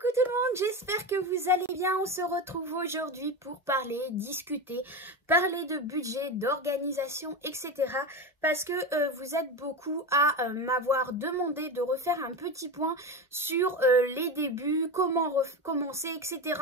Coucou tout le monde, j'espère que vous allez bien. On se retrouve aujourd'hui pour parler, discuter, parler de budget, d'organisation, etc. Parce que vous êtes beaucoup à m'avoir demandé de refaire un petit point sur les débuts, comment commencer, etc.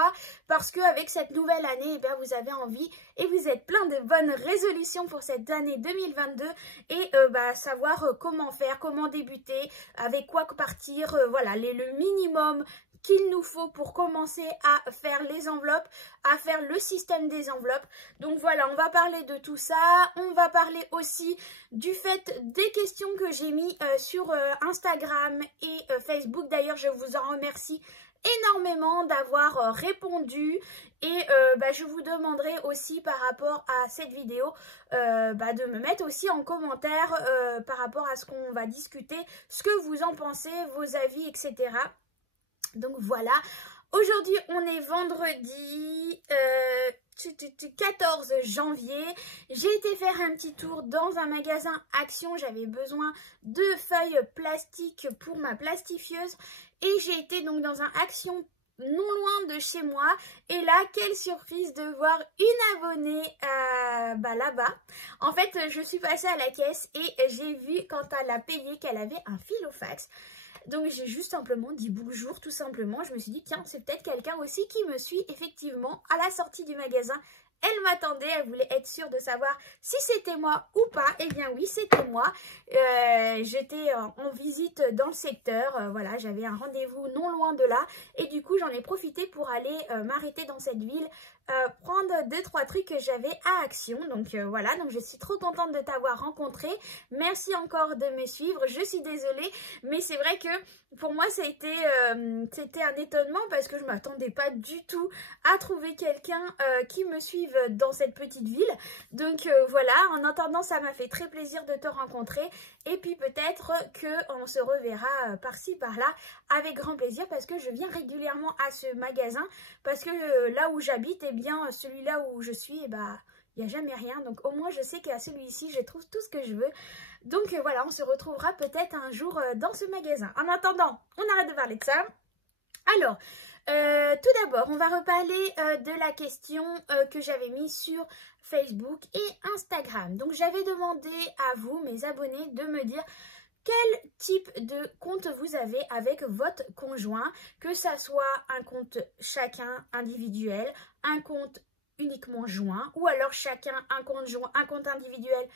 Parce qu'avec cette nouvelle année, eh bien, vous avez envie et vous êtes plein de bonnes résolutions pour cette année 2022 et savoir comment faire, comment débuter, avec quoi partir, voilà, le minimum qu'il nous faut pour commencer à faire les enveloppes, à faire le système des enveloppes. Donc voilà, on va parler de tout ça. On va parler aussi du fait des questions que j'ai mis sur Instagram et Facebook. D'ailleurs, je vous en remercie énormément d'avoir répondu et je vous demanderai aussi par rapport à cette vidéo de me mettre aussi en commentaire par rapport à ce qu'on va discuter, ce que vous en pensez, vos avis, etc. Donc voilà, aujourd'hui on est vendredi 14 janvier, j'ai été faire un petit tour dans un magasin Action, j'avais besoin de feuilles plastiques pour ma plastifieuse et j'ai été donc dans un Action non loin de chez moi et là quelle surprise de voir une abonnée là-bas. En fait je suis passée à la caisse et j'ai vu quand elle a payé qu'elle avait un filofax. Donc j'ai juste simplement dit bonjour tout simplement. Je me suis dit tiens c'est peut-être quelqu'un aussi qui me suit effectivement à la sortie du magasin. Elle m'attendait, elle voulait être sûre de savoir si c'était moi ou pas. Eh bien oui, c'était moi. J'étais en visite dans le secteur. Voilà, j'avais un rendez-vous non loin de là. Et du coup, j'en ai profité pour aller m'arrêter dans cette ville, prendre 2-3 trucs que j'avais à Action. Donc voilà, donc je suis trop contente de t'avoir rencontré. Merci encore de me suivre. Je suis désolée, mais c'est vrai que pour moi, ça a été, c'était un étonnement parce que je ne m'attendais pas du tout à trouver quelqu'un qui me suive dans cette petite ville. Donc voilà, en attendant ça m'a fait très plaisir de te rencontrer et puis peut-être qu'on se reverra par-ci par-là avec grand plaisir parce que je viens régulièrement à ce magasin parce que là où j'habite, eh bien celui-là où je suis, il n'y a jamais rien, donc au moins je sais qu'à celui-ci je trouve tout ce que je veux. Donc voilà, on se retrouvera peut-être un jour dans ce magasin. En attendant, on arrête de parler de ça. Alors, tout d'abord, on va reparler de la question que j'avais mise sur Facebook et Instagram. Donc, j'avais demandé à vous, mes abonnés, de me dire quel type de compte vous avez avec votre conjoint, que ça soit un compte chacun individuel, un compte uniquement joint, ou alors chacun un compte joint, un compte individuel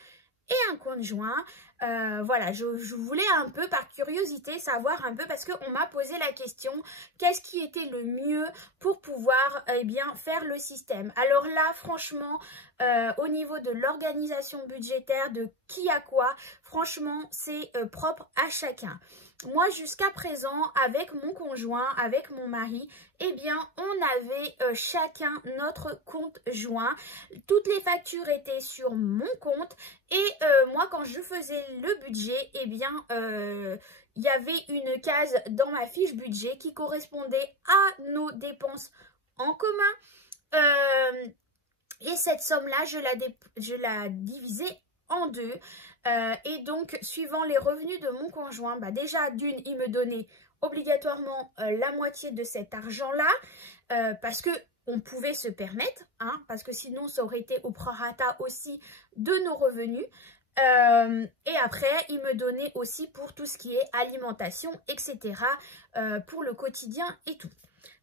et un compte joint. Voilà, je voulais un peu par curiosité savoir un peu parce qu'on m'a posé la question qu'est-ce qui était le mieux pour pouvoir faire le système. Alors là franchement au niveau de l'organisation budgétaire, de qui a quoi, franchement c'est propre à chacun. Moi jusqu'à présent avec mon conjoint, avec mon mari, eh bien on avait chacun notre compte joint. Toutes les factures étaient sur mon compte et moi quand je faisais le budget, eh bien il y avait une case dans ma fiche budget qui correspondait à nos dépenses en commun. Et cette somme-là, je la divisais en deux. Et donc, suivant les revenus de mon conjoint, déjà d'une, il me donnait obligatoirement la moitié de cet argent-là, parce que on pouvait se permettre, hein, parce que sinon, ça aurait été au prorata aussi de nos revenus. Et après, il me donnait aussi pour tout ce qui est alimentation, etc., pour le quotidien et tout.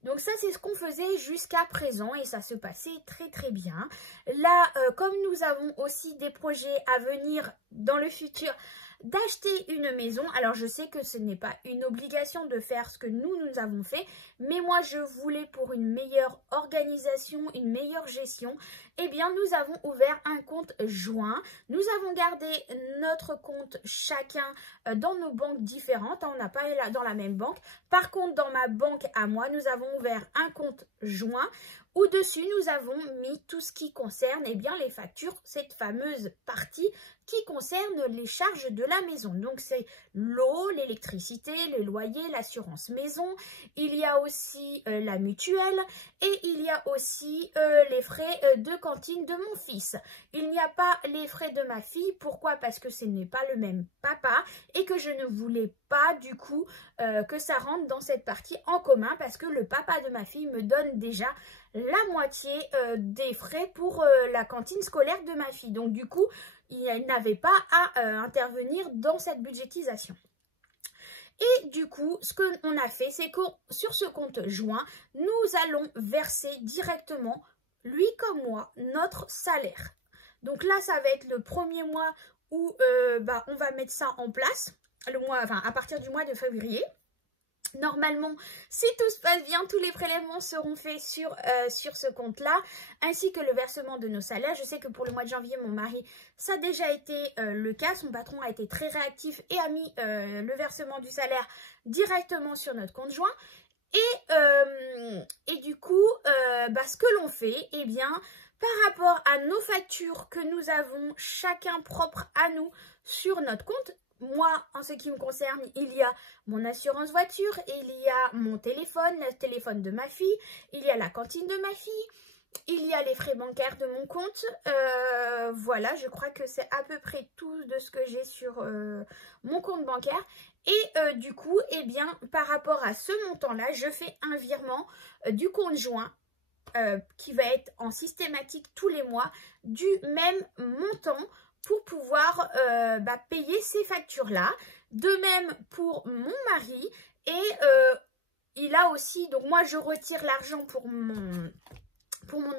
Donc ça c'est ce qu'on faisait jusqu'à présent et ça se passait très très bien. Là comme nous avons aussi des projets à venir dans le futur d'acheter une maison, alors je sais que ce n'est pas une obligation de faire ce que nous avons fait, mais moi je voulais pour une meilleure organisation, une meilleure gestion, eh bien nous avons ouvert un compte joint. Nous avons gardé notre compte chacun dans nos banques différentes, on n'a pas dans la même banque. Par contre dans ma banque à moi, nous avons ouvert un compte joint. Au-dessus, nous avons mis tout ce qui concerne les factures, cette fameuse partie qui concerne les charges de la maison. Donc c'est l'eau, l'électricité, le loyer, l'assurance maison. Il y a aussi la mutuelle et il y a aussi les frais de cantine de mon fils. Il n'y a pas les frais de ma fille. Pourquoi? Parce que ce n'est pas le même papa et que je ne voulais pas du coup que ça rentre dans cette partie en commun parce que le papa de ma fille me donne déjà la moitié des frais pour la cantine scolaire de ma fille. Donc du coup, il n'avait pas à intervenir dans cette budgétisation. Et du coup, ce qu'on a fait, c'est que sur ce compte joint, nous allons verser directement, lui comme moi, notre salaire. Donc là, ça va être le premier mois où on va mettre ça en place, à partir du mois de février. Normalement, si tout se passe bien, tous les prélèvements seront faits sur ce compte-là, ainsi que le versement de nos salaires. Je sais que pour le mois de janvier, mon mari, ça a déjà été le cas. Son patron a été très réactif et a mis le versement du salaire directement sur notre compte joint. Et du coup, ce que l'on fait, eh bien, par rapport à nos factures que nous avons chacun propre à nous sur notre compte, moi, en ce qui me concerne, il y a mon assurance voiture, il y a mon téléphone, le téléphone de ma fille, il y a la cantine de ma fille, il y a les frais bancaires de mon compte. Voilà, je crois que c'est à peu près tout de ce que j'ai sur mon compte bancaire. Et du coup, eh bien, par rapport à ce montant-là, je fais un virement du compte joint qui va être en systématique tous les mois du même montant pour pouvoir payer ces factures-là. De même pour mon mari. Et il a aussi, donc moi je retire l'argent pour mon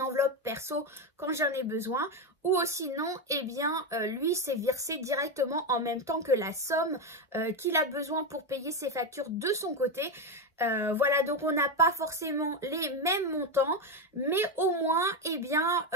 enveloppe perso quand j'en ai besoin. Ou sinon, eh bien, lui, c'est versé directement en même temps que la somme qu'il a besoin pour payer ses factures de son côté. Voilà, donc on n'a pas forcément les mêmes montants, mais au moins, eh bien,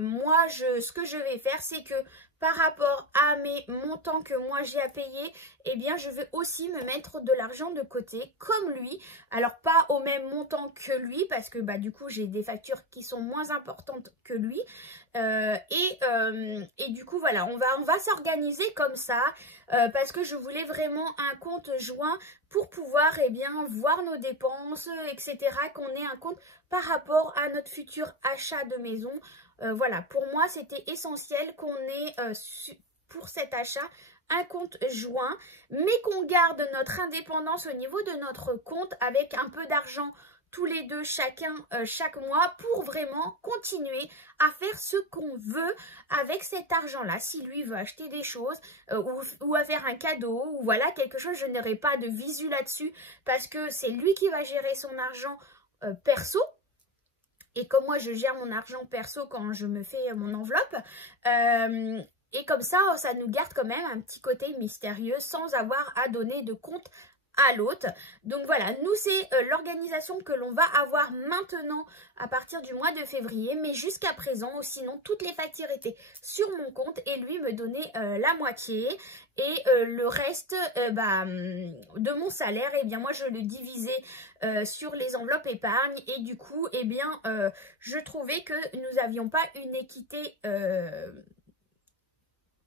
moi, ce que je vais faire, c'est que par rapport à mes montants que moi j'ai à payer, eh bien, je vais aussi me mettre de l'argent de côté, comme lui. Alors, pas au même montant que lui, parce que du coup, j'ai des factures qui sont moins importantes que lui. Et du coup, voilà, on va s'organiser comme ça, parce que je voulais vraiment un compte joint pour pouvoir, eh bien, voir nos dépenses, etc., qu'on ait un compte par rapport à notre futur achat de maison. Voilà, pour moi, c'était essentiel qu'on ait, pour cet achat, un compte joint, mais qu'on garde notre indépendance au niveau de notre compte avec un peu d'argent tous les deux, chacun, chaque mois, pour vraiment continuer à faire ce qu'on veut avec cet argent-là. Si lui veut acheter des choses ou à faire un cadeau ou voilà, quelque chose, je n'aurai pas de visu là-dessus parce que c'est lui qui va gérer son argent perso. Et comme moi, je gère mon argent perso quand je me fais mon enveloppe. Et comme ça, ça nous garde quand même un petit côté mystérieux sans avoir à donner de compte à l'autre. Donc voilà, nous c'est l'organisation que l'on va avoir maintenant à partir du mois de février, mais jusqu'à présent, sinon toutes les factures étaient sur mon compte et lui me donnait la moitié et le reste de mon salaire, et bien moi je le divisais sur les enveloppes épargne et du coup, et bien je trouvais que nous n'avions pas une équité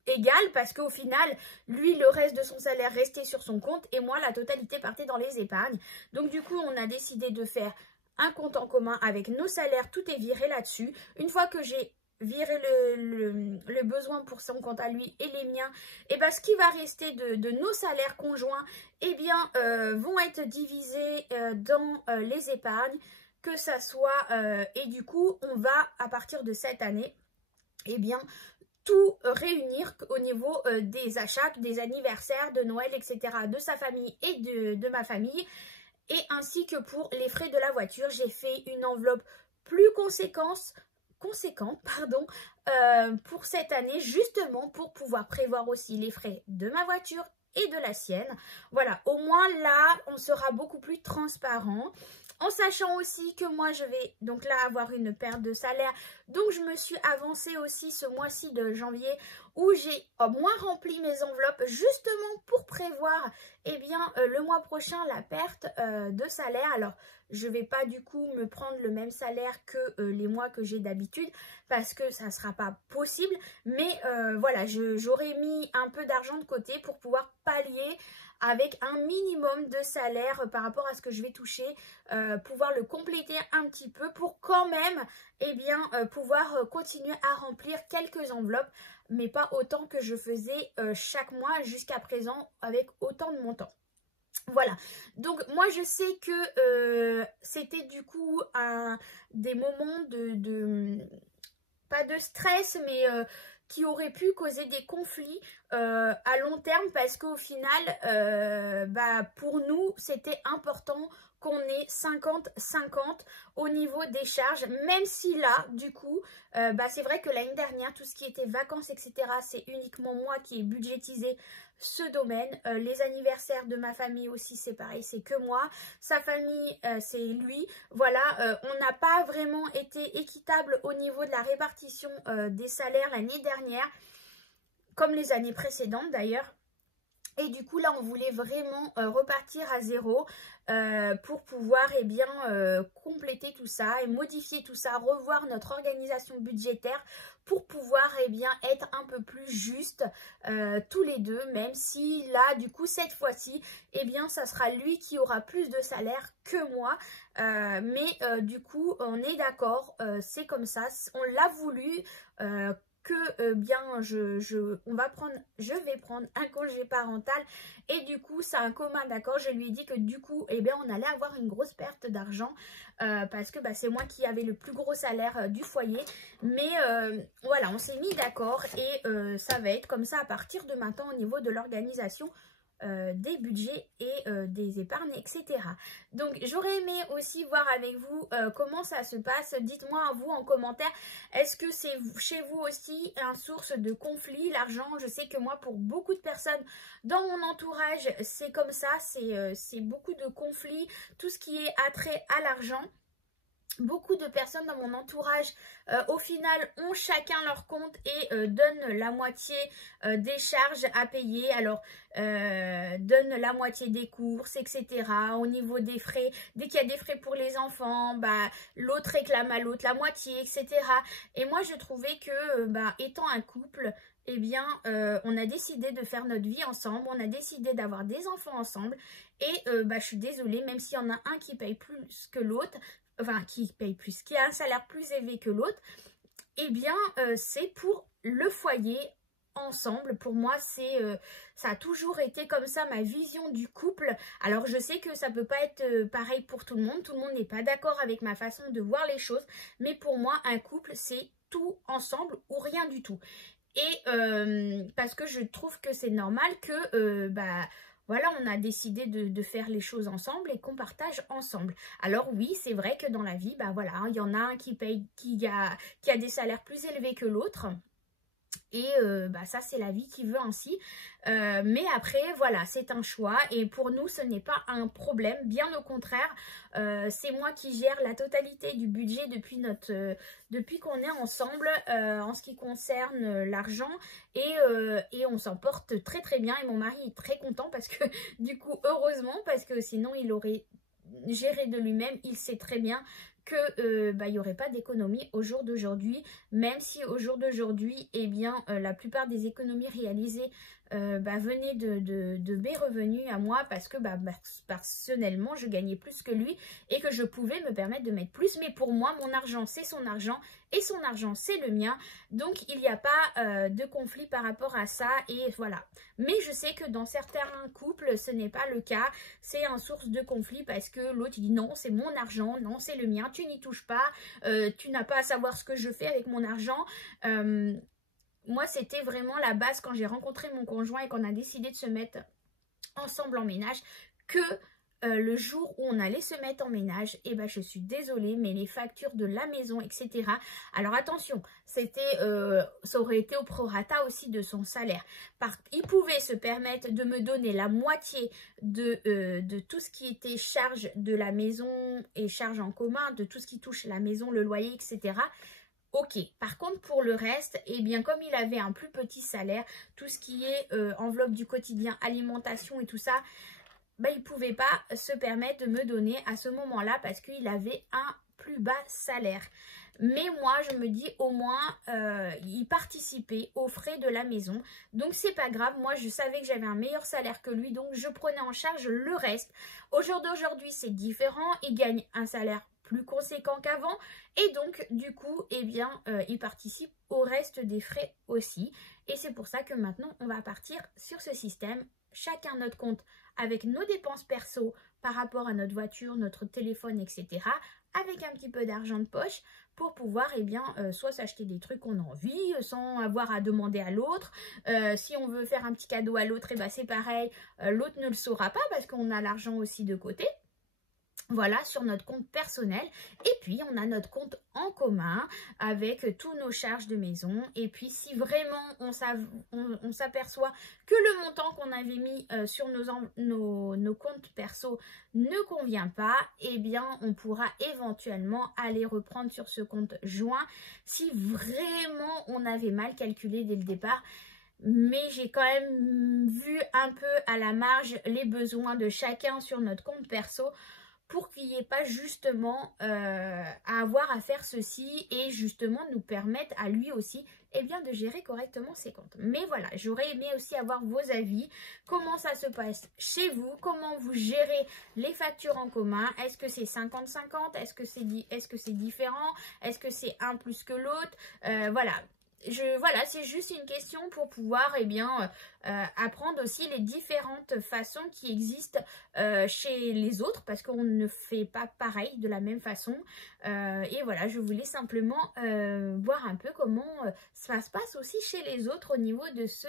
égal parce qu'au final, lui, le reste de son salaire restait sur son compte et moi, la totalité partait dans les épargnes. Donc du coup, on a décidé de faire un compte en commun avec nos salaires, tout est viré là-dessus. Une fois que j'ai viré le besoin pour son compte à lui et les miens, et ben ce qui va rester de nos salaires conjoints, eh bien, vont être divisés dans les épargnes, que ça soit, et du coup, on va, à partir de cette année, eh bien, tout réunir au niveau des achats, des anniversaires, de Noël, etc. de sa famille et de ma famille. Et ainsi que pour les frais de la voiture, j'ai fait une enveloppe plus conséquente pour cette année, justement pour pouvoir prévoir aussi les frais de ma voiture et de la sienne. Voilà, au moins là, on sera beaucoup plus transparent. En sachant aussi que moi, je vais donc là avoir une perte de salaire. Donc, je me suis avancée aussi ce mois-ci de janvier où j'ai moins rempli mes enveloppes justement pour prévoir eh bien, le mois prochain la perte de salaire. Alors je ne vais pas du coup me prendre le même salaire que les mois que j'ai d'habitude parce que ça ne sera pas possible, mais voilà, j'aurais mis un peu d'argent de côté pour pouvoir pallier avec un minimum de salaire par rapport à ce que je vais toucher, pouvoir le compléter un petit peu pour quand même eh bien, pouvoir continuer à remplir quelques enveloppes, mais pas autant que je faisais chaque mois jusqu'à présent avec autant de montants. Voilà, donc moi je sais que c'était du coup des moments pas de stress, mais qui auraient pu causer des conflits à long terme parce qu'au final, pour nous, c'était important qu'on ait 50-50 au niveau des charges, même si là, du coup, c'est vrai que l'année dernière, tout ce qui était vacances, etc., c'est uniquement moi qui ai budgétisé ce domaine. Les anniversaires de ma famille aussi, c'est pareil, c'est que moi. Sa famille, c'est lui. Voilà, on n'a pas vraiment été équitable au niveau de la répartition des salaires l'année dernière, comme les années précédentes d'ailleurs. Et du coup, là, on voulait vraiment repartir à zéro pour pouvoir eh bien, compléter tout ça et modifier tout ça, revoir notre organisation budgétaire pour pouvoir eh bien, être un peu plus juste tous les deux, même si là, du coup, cette fois-ci, eh bien, ça sera lui qui aura plus de salaire que moi. Mais du coup, on est d'accord, c'est comme ça, on l'a voulu. Que bien je vais prendre un congé parental et du coup c'est un commun d'accord. Je lui ai dit que du coup eh bien on allait avoir une grosse perte d'argent parce que c'est moi qui avais le plus gros salaire du foyer, mais voilà, on s'est mis d'accord et ça va être comme ça à partir de maintenant au niveau de l'organisation des budgets et des épargnes, etc. Donc j'aurais aimé aussi voir avec vous comment ça se passe. Dites-moi vous en commentaire, est-ce que c'est chez vous aussi une source de conflit, l'argent? Je sais que moi, pour beaucoup de personnes dans mon entourage, c'est comme ça, c'est beaucoup de conflits, tout ce qui est attrait à l'argent. Beaucoup de personnes dans mon entourage, au final, ont chacun leur compte et donnent la moitié des charges à payer. Alors, donnent la moitié des courses, etc. Au niveau des frais, dès qu'il y a des frais pour les enfants, l'autre réclame à l'autre la moitié, etc. Et moi, je trouvais que, étant un couple, eh bien, on a décidé de faire notre vie ensemble, on a décidé d'avoir des enfants ensemble. Et je suis désolée, même s'il y en a un qui paye plus que l'autre, enfin qui paye plus, qui a un salaire plus élevé que l'autre, eh bien c'est pour le foyer ensemble. Pour moi, ça a toujours été comme ça ma vision du couple. Alors je sais que ça peut pas être pareil pour tout le monde n'est pas d'accord avec ma façon de voir les choses, mais pour moi un couple c'est tout ensemble ou rien du tout. Et parce que je trouve que c'est normal que voilà, on a décidé de faire les choses ensemble et qu'on partage ensemble. Alors oui, c'est vrai que dans la vie, voilà, il y en a un qui a des salaires plus élevés que l'autre. Et ça, c'est la vie qui veut ainsi. Mais après, voilà, c'est un choix. Et pour nous, ce n'est pas un problème. Bien au contraire, c'est moi qui gère la totalité du budget depuis qu'on est ensemble en ce qui concerne l'argent. Et on s'en porte très très bien. Et mon mari est très content parce que, du coup, heureusement, parce que sinon, il aurait géré de lui-même. Il sait très bien que il n'y aurait pas d'économie au jour d'aujourd'hui, même si au jour d'aujourd'hui, eh bien, la plupart des économies réalisées venaient de mes revenus à moi parce que personnellement, je gagnais plus que lui et que je pouvais me permettre de mettre plus. Mais pour moi, mon argent, c'est son argent et son argent, c'est le mien. Donc, il n'y a pas de conflit par rapport à ça et voilà. Mais je sais que dans certains couples, ce n'est pas le cas. C'est une source de conflit parce que l'autre, il dit non, c'est mon argent, non, c'est le mien, tu n'y touches pas, tu n'as pas à savoir ce que je fais avec mon argent. Moi, c'était vraiment la base quand j'ai rencontré mon conjoint et qu'on a décidé de se mettre ensemble en ménage, que le jour où on allait se mettre en ménage, et je suis désolée, mais les factures de la maison, etc. Alors attention, ça aurait été au prorata aussi de son salaire. Il pouvait se permettre de me donner la moitié de tout ce qui était charge de la maison et charge en commun, de tout ce qui touche la maison, le loyer, etc. ok. Par contre, pour le reste, eh bien, comme il avait un plus petit salaire, tout ce qui est enveloppe du quotidien, alimentation et tout ça, bah, il ne pouvait pas se permettre de me donner à ce moment-là parce qu'il avait un plus bas salaire. Mais moi, je me dis au moins, il participait aux frais de la maison. Donc, c'est pas grave. Moi, je savais que j'avais un meilleur salaire que lui. Donc, je prenais en charge le reste. Au jour d'aujourd'hui, c'est différent. Il gagne un salaire plus conséquent qu'avant. Et donc, du coup, eh bien, il participe au reste des frais aussi. Et c'est pour ça que maintenant, on va partir sur ce système. Chacun notre compte avec nos dépenses perso par rapport à notre voiture, notre téléphone, etc. Avec un petit peu d'argent de poche pour pouvoir eh bien, soit s'acheter des trucs qu'on a envie sans avoir à demander à l'autre. Si on veut faire un petit cadeau à l'autre, eh ben, c'est pareil, l'autre ne le saura pas parce qu'on a l'argent aussi de côté. Voilà, sur notre compte personnel. Et puis, on a notre compte en commun avec tous nos charges de maison. Et puis, si vraiment on s'aperçoit que le montant qu'on avait mis sur nos comptes perso ne convient pas, eh bien, on pourra éventuellement aller reprendre sur ce compte joint si vraiment on avait mal calculé dès le départ. Mais j'ai quand même vu un peu à la marge les besoins de chacun sur notre compte perso pour qu'il n'y ait pas justement à avoir à faire ceci et justement nous permettre à lui aussi eh bien, de gérer correctement ses comptes. Mais voilà, j'aurais aimé aussi avoir vos avis, comment ça se passe chez vous, comment vous gérez les factures en commun, est-ce que c'est 50-50, est-ce que c'est différent, est-ce que c'est un plus que l'autre, voilà. Voilà, c'est juste une question pour pouvoir eh bien, apprendre aussi les différentes façons qui existent chez les autres parce qu'on ne fait pas pareil de la même façon. Et voilà, je voulais simplement voir un peu comment ça se passe aussi chez les autres au niveau de ce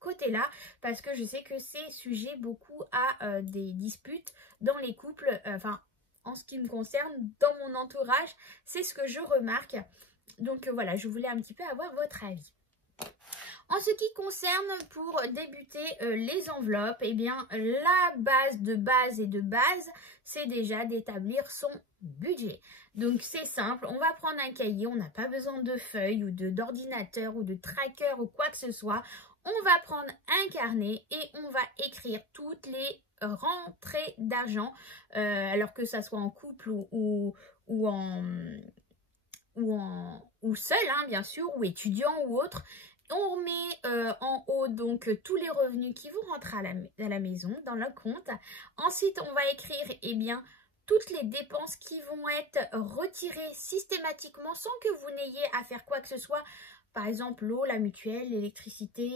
côté-là parce que je sais que c'est sujet beaucoup à des disputes dans les couples, enfin en ce qui me concerne, dans mon entourage, c'est ce que je remarque. Donc voilà, je voulais un petit peu avoir votre avis. En ce qui concerne pour débuter les enveloppes, eh bien la base de base, c'est déjà d'établir son budget. Donc c'est simple, on va prendre un cahier, on n'a pas besoin de feuilles ou d'ordinateur ou de tracker ou quoi que ce soit. On va prendre un carnet et on va écrire toutes les rentrées d'argent, alors que ça soit en couple ou seul, hein, bien sûr, ou étudiant ou autre. On met en haut donc tous les revenus qui vous rentrent à la maison, dans le compte. Ensuite, on va écrire eh bien, toutes les dépenses qui vont être retirées systématiquement sans que vous n'ayez à faire quoi que ce soit. Par exemple, l'eau, la mutuelle, l'électricité,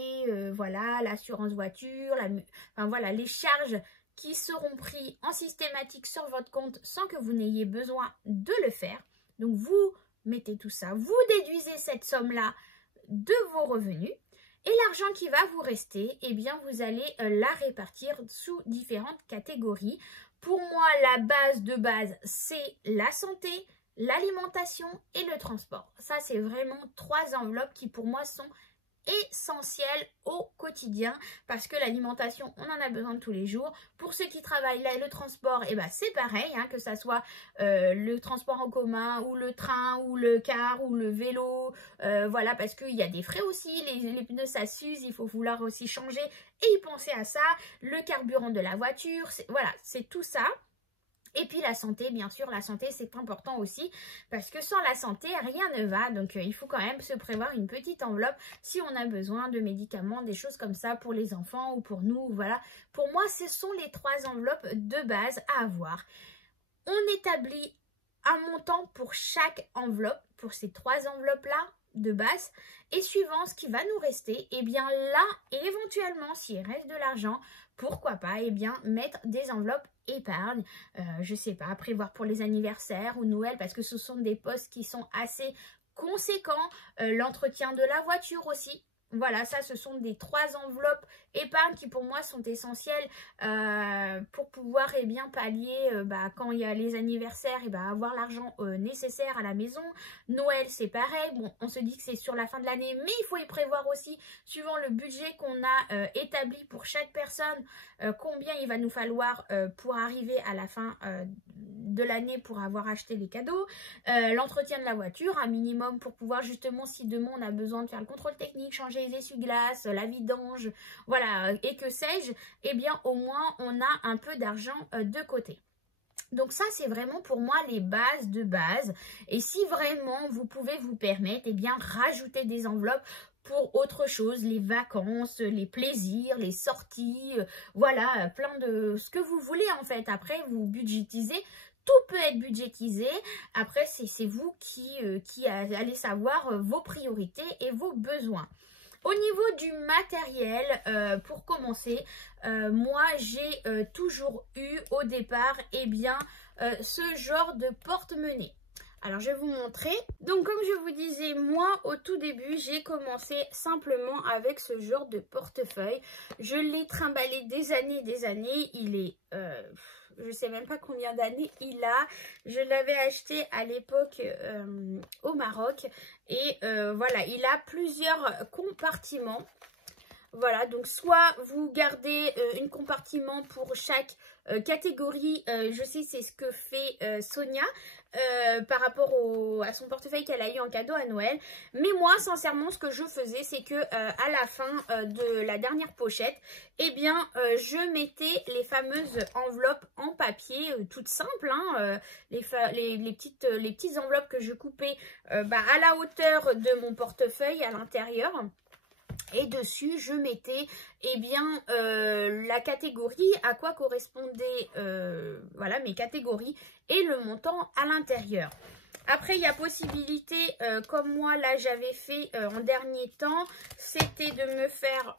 voilà, l'assurance voiture, enfin voilà, les charges qui seront prises en systématique sur votre compte sans que vous n'ayez besoin de le faire. Donc, vous mettez tout ça, vous déduisez cette somme-là de vos revenus et l'argent qui va vous rester, eh bien, vous allez la répartir sous différentes catégories. Pour moi, la base de base, c'est la santé, l'alimentation et le transport. Ça, c'est vraiment 3 enveloppes qui, pour moi, sont essentielles au quotidien parce que l'alimentation, on en a besoin de tous les jours. Pour ceux qui travaillent là, le transport, eh ben, c'est pareil, hein, que ça soit le transport en commun ou le train ou le car ou le vélo, voilà, parce qu'il y a des frais aussi, les pneus ça s'use, il faut vouloir aussi changer et y penser à ça, le carburant de la voiture, voilà, c'est tout ça. Et puis la santé, bien sûr, la santé c'est important aussi parce que sans la santé, rien ne va. Donc il faut quand même se prévoir une petite enveloppe si on a besoin de médicaments, des choses comme ça pour les enfants ou pour nous. Voilà, pour moi, ce sont les 3 enveloppes de base à avoir. On établit un montant pour chaque enveloppe, pour ces 3 enveloppes-là de base. Et suivant ce qui va nous rester, eh bien là, éventuellement, s'il reste de l'argent, pourquoi pas, eh bien, mettre des enveloppes épargne, je sais pas, prévoir pour les anniversaires ou Noël, parce que ce sont des postes qui sont assez conséquents, l'entretien de la voiture aussi. Voilà, ça, ce sont des 3 enveloppes épargne qui pour moi sont essentielles pour pouvoir eh bien, pallier quand il y a les anniversaires, avoir l'argent nécessaire à la maison. Noël, c'est pareil. Bon, on se dit que c'est sur la fin de l'année, mais il faut y prévoir aussi, suivant le budget qu'on a établi pour chaque personne, combien il va nous falloir pour arriver à la fin de l'année pour avoir acheté les cadeaux, l'entretien de la voiture, un minimum pour pouvoir justement, si demain on a besoin de faire le contrôle technique, changer les essuie-glaces, la vidange, voilà, et que sais-je, eh bien au moins on a un peu d'argent de côté. Donc ça, c'est vraiment pour moi les bases de base. Et si vraiment vous pouvez vous permettre, eh bien rajouter des enveloppes pour autre chose, les vacances, les plaisirs, les sorties, voilà, plein de ce que vous voulez en fait. Après, vous budgétisez. Tout peut être budgétisé. Après, c'est vous qui allez savoir vos priorités et vos besoins. Au niveau du matériel, pour commencer, moi j'ai toujours eu au départ ce genre de porte-monnaie. Alors je vais vous montrer. Donc comme je vous disais, moi au tout début j'ai commencé simplement avec ce genre de portefeuille. Je l'ai trimballé des années. Il est... je sais même pas combien d'années il a. Je l'avais acheté à l'époque au Maroc. Et voilà, il a plusieurs compartiments. Voilà, donc soit vous gardez un compartiment pour chaque catégorie. Je sais, c'est ce que fait Sonia par rapport à son portefeuille qu'elle a eu en cadeau à Noël. Mais moi, sincèrement, ce que je faisais, c'est que à la fin de la dernière pochette, eh bien, je mettais les fameuses enveloppes en papier, toutes simples, hein, les petites enveloppes que je coupais à la hauteur de mon portefeuille à l'intérieur. Et dessus, je mettais la catégorie, à quoi correspondaient voilà, mes catégories et le montant à l'intérieur. Après, il y a possibilité, comme moi, là, j'avais fait en dernier temps, c'était de me faire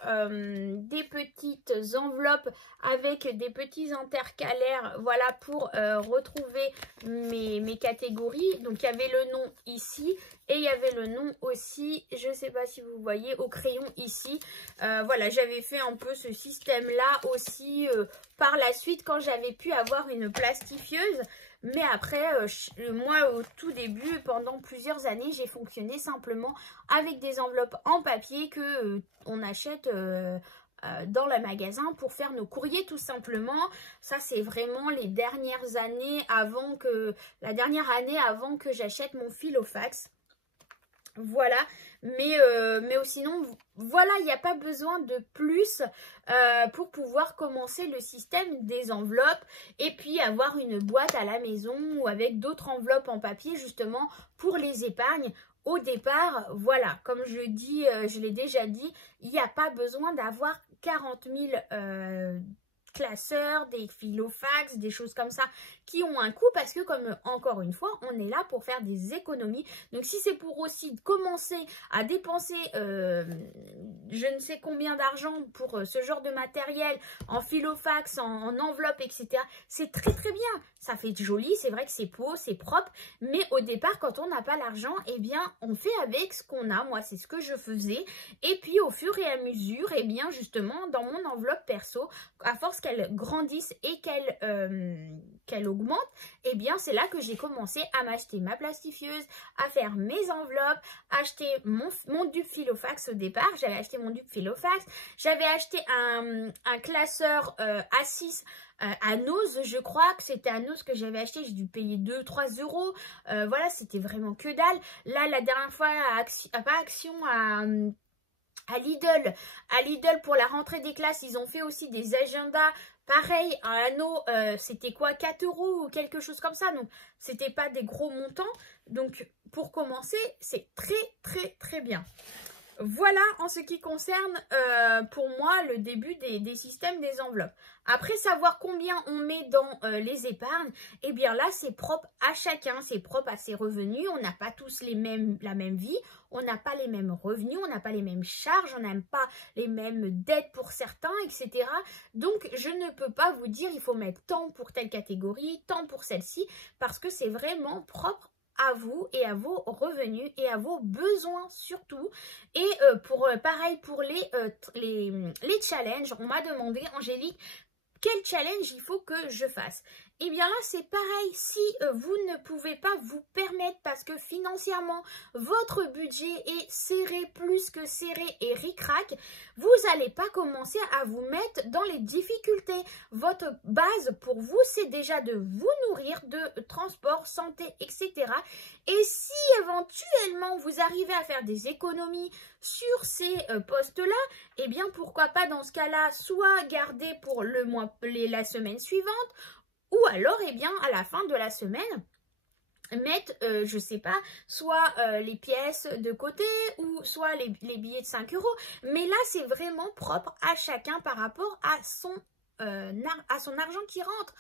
des petites enveloppes avec des petits intercalaires, voilà, pour retrouver mes catégories. Donc, il y avait le nom ici et il y avait le nom aussi, je ne sais pas si vous voyez, au crayon ici. Voilà, j'avais fait un peu ce système-là aussi par la suite quand j'avais pu avoir une plastifieuse. Mais après, moi, au tout début, pendant plusieurs années, j'ai fonctionné simplement avec des enveloppes en papier que on achète dans le magasin pour faire nos courriers tout simplement. Ça, c'est vraiment les dernières années avant que... La dernière année avant que j'achète mon Filofax. Voilà, mais sinon, voilà, il n'y a pas besoin de plus pour pouvoir commencer le système des enveloppes et puis avoir une boîte à la maison ou avec d'autres enveloppes en papier justement pour les épargnes. Au départ, voilà, comme je dis, je l'ai déjà dit, il n'y a pas besoin d'avoir 40 000 classeurs, des Filofax, des choses comme ça qui ont un coût parce que comme encore une fois on est là pour faire des économies. Donc si c'est pour aussi commencer à dépenser je ne sais combien d'argent pour ce genre de matériel en Filofax, en enveloppe, etc., c'est très très bien, ça fait joli, c'est vrai que c'est beau, c'est propre, mais au départ quand on n'a pas l'argent, eh bien on fait avec ce qu'on a. Moi c'est ce que je faisais et puis au fur et à mesure, eh bien justement dans mon enveloppe perso, à force qu'elle grandisse et qu'elle augmente, et bien c'est là que j'ai commencé à m'acheter ma plastifieuse, à faire mes enveloppes, acheter mon dupe Filofax au départ. J'avais acheté mon dupe Filofax, j'avais acheté un classeur A6 à Nose, je crois que c'était à Nose que j'avais acheté, j'ai dû payer 2-3 euros, voilà, c'était vraiment que dalle. Là la dernière fois à Lidl pour la rentrée des classes, ils ont fait aussi des agendas. Pareil, un anneau, c'était quoi, 4 euros ou quelque chose comme ça. Donc, c'était pas des gros montants. Donc, pour commencer, c'est très, très, très bien. Voilà en ce qui concerne pour moi le début des systèmes des enveloppes. Après savoir combien on met dans les épargnes, eh bien là c'est propre à chacun, c'est propre à ses revenus. On n'a pas tous la même vie, on n'a pas les mêmes revenus, on n'a pas les mêmes charges, on n'a pas les mêmes dettes pour certains, etc. Donc je ne peux pas vous dire il faut mettre tant pour telle catégorie, tant pour celle-ci, parce que c'est vraiment propre à vous et à vos revenus et à vos besoins surtout. Et pareil pour les challenges, on m'a demandé, Angélique, quel challenge il faut que je fasse? Et bien là c'est pareil, si vous ne pouvez pas vous permettre parce que financièrement votre budget est serré plus que serré et ric-rac, vous n'allez pas commencer à vous mettre dans les difficultés. Votre base pour vous c'est déjà de vous nourrir, de transport, santé, etc. Et si éventuellement vous arrivez à faire des économies sur ces postes-là, eh bien pourquoi pas dans ce cas-là soit garder pour le mois, la semaine suivante, ou alors eh bien à la fin de la semaine mettre, je sais pas, soit les pièces de côté ou soit les billets de 5 €. Mais là c'est vraiment propre à chacun par rapport à son argent qui rentre.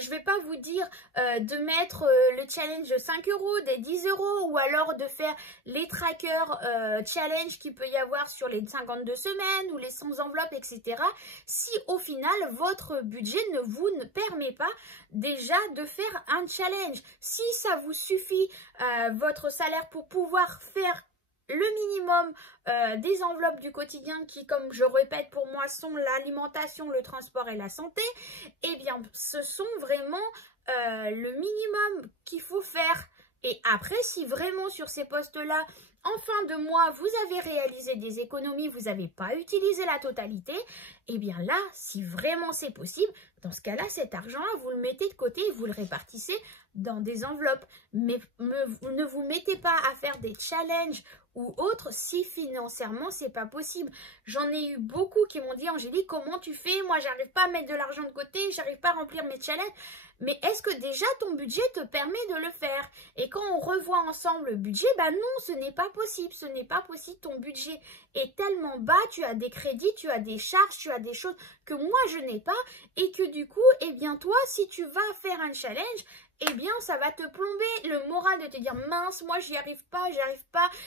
Je vais pas vous dire de mettre le challenge de 5 €, des 10 € ou alors de faire les trackers challenge qu'il peut y avoir sur les 52 semaines ou les 100 enveloppes, etc. Si au final votre budget ne vous permet pas déjà de faire un challenge. Si ça vous suffit votre salaire pour pouvoir faire le minimum des enveloppes du quotidien qui, comme je répète, pour moi sont l'alimentation, le transport et la santé, eh bien ce sont vraiment le minimum qu'il faut faire. Et après, si vraiment sur ces postes-là, en fin de mois, vous avez réalisé des économies, vous n'avez pas utilisé la totalité, eh bien là, si vraiment c'est possible, dans ce cas-là, cet argent-là, vous le mettez de côté et vous le répartissez dans des enveloppes. Mais ne vous mettez pas à faire des challenges ou autres si financièrement c'est pas possible. J'en ai eu beaucoup qui m'ont dit « Angélique, comment tu fais? Moi, j'arrive pas à mettre de l'argent de côté, j'arrive pas à remplir mes challenges. » Mais est-ce que déjà ton budget te permet de le faire? Et quand on revoit ensemble le budget, bah non, ce n'est pas possible. Ce n'est pas possible. Ton budget est tellement bas, tu as des crédits, tu as des charges, tu as des choses que moi je n'ai pas. Et que du coup, eh bien toi, si tu vas faire un challenge, eh bien ça va te plomber le moral de te dire mince, moi j'y arrive pas,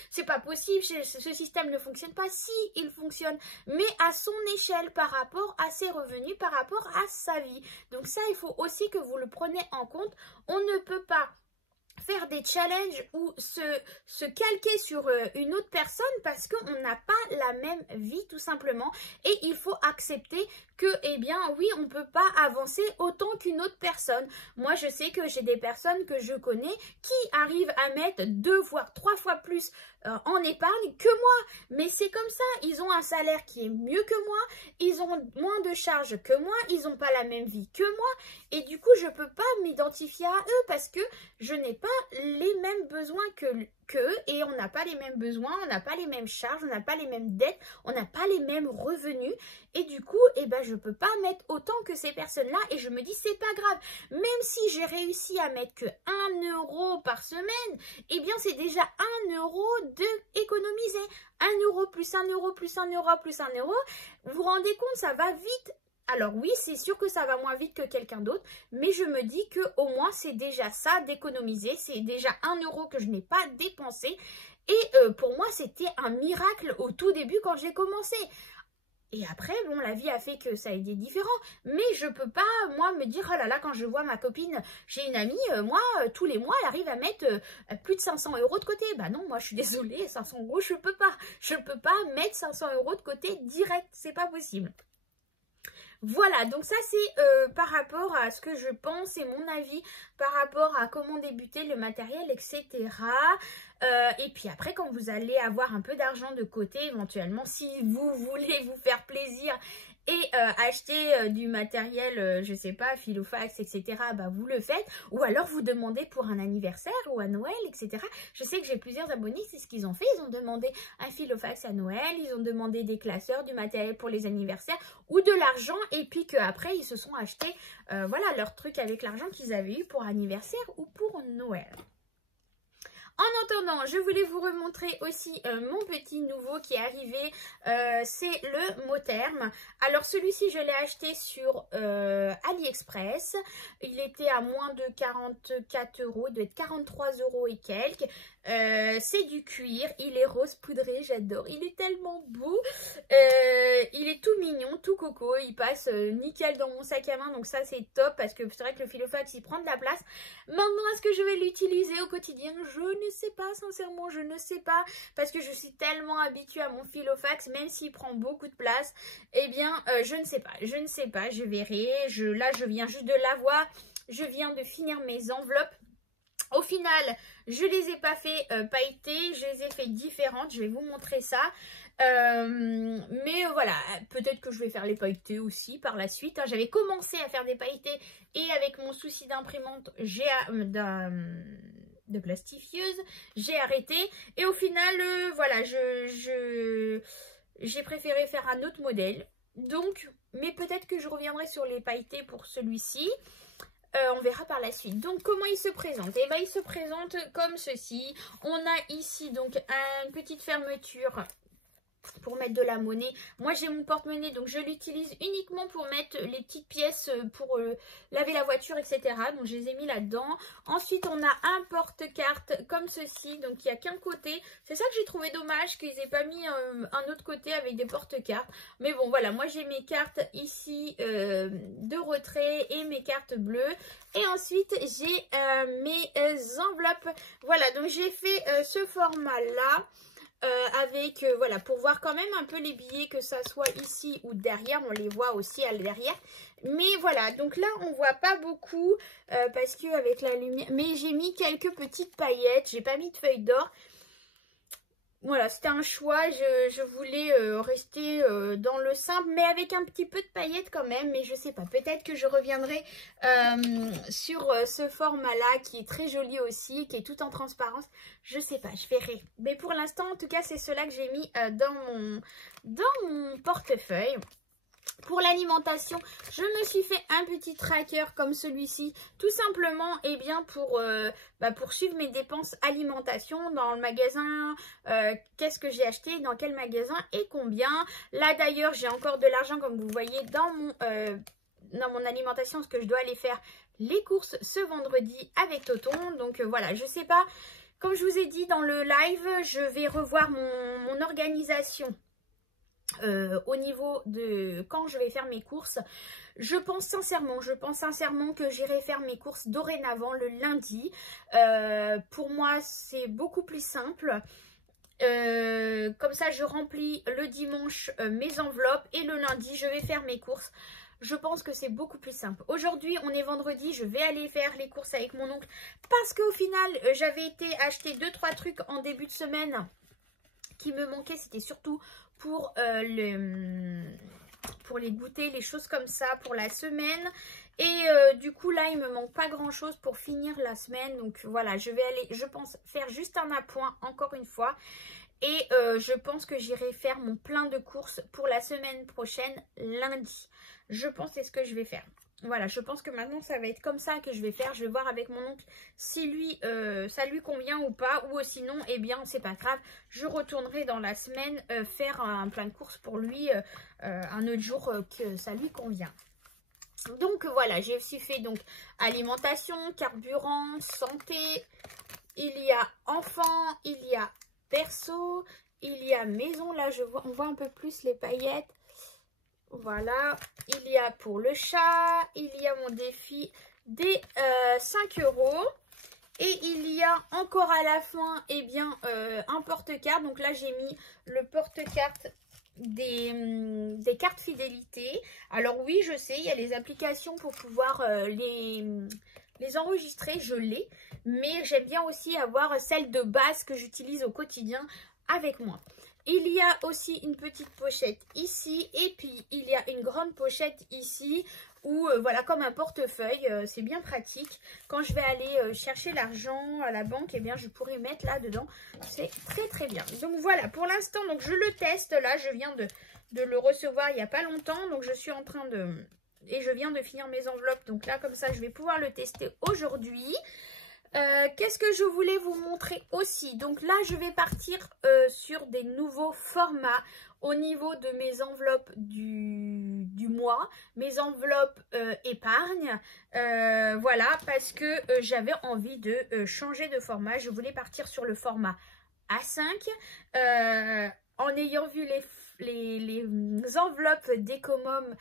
c'est pas possible, ce système ne fonctionne pas. Si, il fonctionne, mais à son échelle par rapport à ses revenus, par rapport à sa vie. Donc ça, il faut aussi que vous le preniez en compte. On ne peut pas faire des challenges ou se calquer sur une autre personne parce qu'on n'a pas la même vie tout simplement, et il faut accepter que, eh bien oui, on ne peut pas avancer autant qu'une autre personne. Moi je sais que j'ai des personnes que je connais qui arrivent à mettre 2 voire 3 fois plus en épargne que moi, mais c'est comme ça, ils ont un salaire qui est mieux que moi, ils ont moins de charges que moi, ils n'ont pas la même vie que moi, et du coup je peux pas m'identifier à eux parce que je n'ai pas les mêmes besoins qu'eux, et on n'a pas les mêmes besoins, on n'a pas les mêmes charges, on n'a pas les mêmes dettes, on n'a pas les mêmes revenus, et du coup, eh ben, je peux pas mettre autant que ces personnes-là, et je me dis, c'est pas grave, même si j'ai réussi à mettre que 1 € par semaine, eh bien, c'est déjà 1 € d'économiser. 1 € plus 1 € plus 1 € plus 1 €, vous vous rendez compte, ça va vite. Alors oui, c'est sûr que ça va moins vite que quelqu'un d'autre, mais je me dis que au moins c'est déjà ça d'économiser, c'est déjà 1 € que je n'ai pas dépensé, et pour moi c'était un miracle au tout début quand j'ai commencé. Et après, bon, la vie a fait que ça a été différent, mais je peux pas, moi, me dire, oh là là, quand je vois ma copine, j'ai une amie, moi, tous les mois, elle arrive à mettre plus de 500 € de côté. Bah non, moi, je suis désolée, 500 €, je peux pas mettre 500 € de côté direct, c'est pas possible. Voilà, donc ça c'est par rapport à ce que je pense et mon avis par rapport à comment débuter le matériel, etc. Et puis après, quand vous allez avoir un peu d'argent de côté, éventuellement, si vous voulez vous faire plaisir et acheter du matériel, je sais pas, Filofax, etc., bah vous le faites, ou alors vous demandez pour un anniversaire ou à Noël, etc. Je sais que j'ai plusieurs abonnés, c'est ce qu'ils ont fait, ils ont demandé un Filofax à Noël, ils ont demandé des classeurs, du matériel pour les anniversaires ou de l'argent, et puis qu'après ils se sont achetés voilà, leur truc avec l'argent qu'ils avaient eu pour anniversaire ou pour Noël. En attendant, je voulais vous remontrer aussi mon petit nouveau qui est arrivé, c'est le Motherm. Alors celui-ci, je l'ai acheté sur AliExpress. Il était à moins de 44 €, il doit être 43 € et quelques. C'est du cuir, il est rose poudré, j'adore, il est tellement beau, il est tout mignon, tout coco, il passe nickel dans mon sac à main, donc ça c'est top parce que c'est vrai que le Filofax il prend de la place. Maintenant, est-ce que je vais l'utiliser au quotidien? Je ne sais pas, sincèrement, je ne sais pas, parce que je suis tellement habituée à mon Filofax, même s'il prend beaucoup de place, eh bien, je ne sais pas, je verrai. Là, je viens juste de l'avoir. je viens de finir mes enveloppes. Au final, je les ai pas fait pailletées, je les ai fait différentes, je vais vous montrer ça. Mais voilà, peut-être que je vais faire les pailletées aussi par la suite. Hein. J'avais commencé à faire des pailletées et avec mon souci d'imprimante, de plastifieuse, j'ai arrêté. Et au final, voilà, j'ai préféré faire un autre modèle. Donc, mais peut-être que je reviendrai sur les pailletés pour celui-ci. On verra par la suite. Donc comment il se présente? Eh bien il se présente comme ceci. On a ici donc une petite fermeture pour mettre de la monnaie. Moi j'ai mon porte-monnaie donc je l'utilise uniquement pour mettre les petites pièces pour laver la voiture, etc. Donc je les ai mis là-dedans. Ensuite on a un porte-carte comme ceci, donc il n'y a qu'un côté. C'est ça que j'ai trouvé dommage qu'ils aient pas mis un autre côté avec des porte-cartes. Mais bon voilà, moi j'ai mes cartes ici de retrait et mes cartes bleues. Et ensuite j'ai mes enveloppes. Voilà, donc j'ai fait ce format-là. Avec, voilà, pour voir quand même un peu les billets, que ça soit ici ou derrière, on les voit aussi à derrière. Mais voilà, donc là, on voit pas beaucoup, parce que avec la lumière, mais j'ai mis quelques petites paillettes, j'ai pas mis de feuilles d'or. Voilà, c'était un choix, je voulais rester dans le simple, mais avec un petit peu de paillettes quand même, mais je sais pas, peut-être que je reviendrai sur ce format-là, qui est très joli aussi, qui est tout en transparence, je sais pas, je verrai. Mais pour l'instant, en tout cas, c'est cela que j'ai mis dans mon portefeuille. Pour l'alimentation, je me suis fait un petit tracker comme celui-ci, tout simplement et bien pour suivre mes dépenses alimentation dans le magasin, qu'est-ce que j'ai acheté, dans quel magasin et combien. Là d'ailleurs, j'ai encore de l'argent comme vous voyez dans mon alimentation, parce que je dois aller faire les courses ce vendredi avec Toton. Donc voilà, je sais pas, comme je vous ai dit dans le live, je vais revoir mon organisation. Au niveau de quand je vais faire mes courses, je pense sincèrement que j'irai faire mes courses dorénavant le lundi. Pour moi c'est beaucoup plus simple, comme ça je remplis le dimanche mes enveloppes et le lundi je vais faire mes courses. Je pense que c'est beaucoup plus simple. Aujourd'hui, on est vendredi, je vais aller faire les courses avec mon oncle parce qu'au final, j'avais été acheter 2-3 trucs en début de semaine qui me manquaient. C'était surtout pour les goûters, les choses comme ça pour la semaine. Et du coup là il me manque pas grand chose pour finir la semaine. Donc voilà, je vais aller, je pense, faire juste un appoint encore une fois. Et je pense que j'irai faire mon plein de courses pour la semaine prochaine, lundi. Je pense que c'est ce que je vais faire. Voilà, je pense que maintenant ça va être comme ça que je vais faire. Je vais voir avec mon oncle si lui, ça lui convient ou pas. Ou sinon, eh bien, c'est pas grave. Je retournerai dans la semaine faire un plein de courses pour lui un autre jour que ça lui convient. Donc voilà, j'ai aussi fait donc alimentation, carburant, santé. Il y a enfant, il y a perso, il y a maison. Là, on voit un peu plus les paillettes. Voilà, il y a pour le chat, il y a mon défi des 5 €. Et il y a encore à la fin, eh bien, un porte-carte. Donc là, j'ai mis le porte-carte des cartes fidélité. Alors oui, je sais, il y a les applications pour pouvoir les enregistrer, je l'ai. Mais j'aime bien aussi avoir celle de base que j'utilise au quotidien avec moi. Il y a aussi une petite pochette ici et puis il y a une grande pochette ici où voilà, comme un portefeuille, c'est bien pratique. Quand je vais aller chercher l'argent à la banque, eh bien je pourrais mettre là dedans. C'est très très bien. Donc voilà, pour l'instant, donc je le teste là, je viens de le recevoir il n'y a pas longtemps, donc je suis en train de et je viens de finir mes enveloppes. Donc là comme ça, je vais pouvoir le tester aujourd'hui. Qu'est-ce que je voulais vous montrer aussi? Donc là, je vais partir sur des nouveaux formats au niveau de mes enveloppes du mois, mes enveloppes épargne. Voilà, parce que j'avais envie de changer de format. Je voulais partir sur le format A5. En ayant vu les enveloppes d'Ecomom,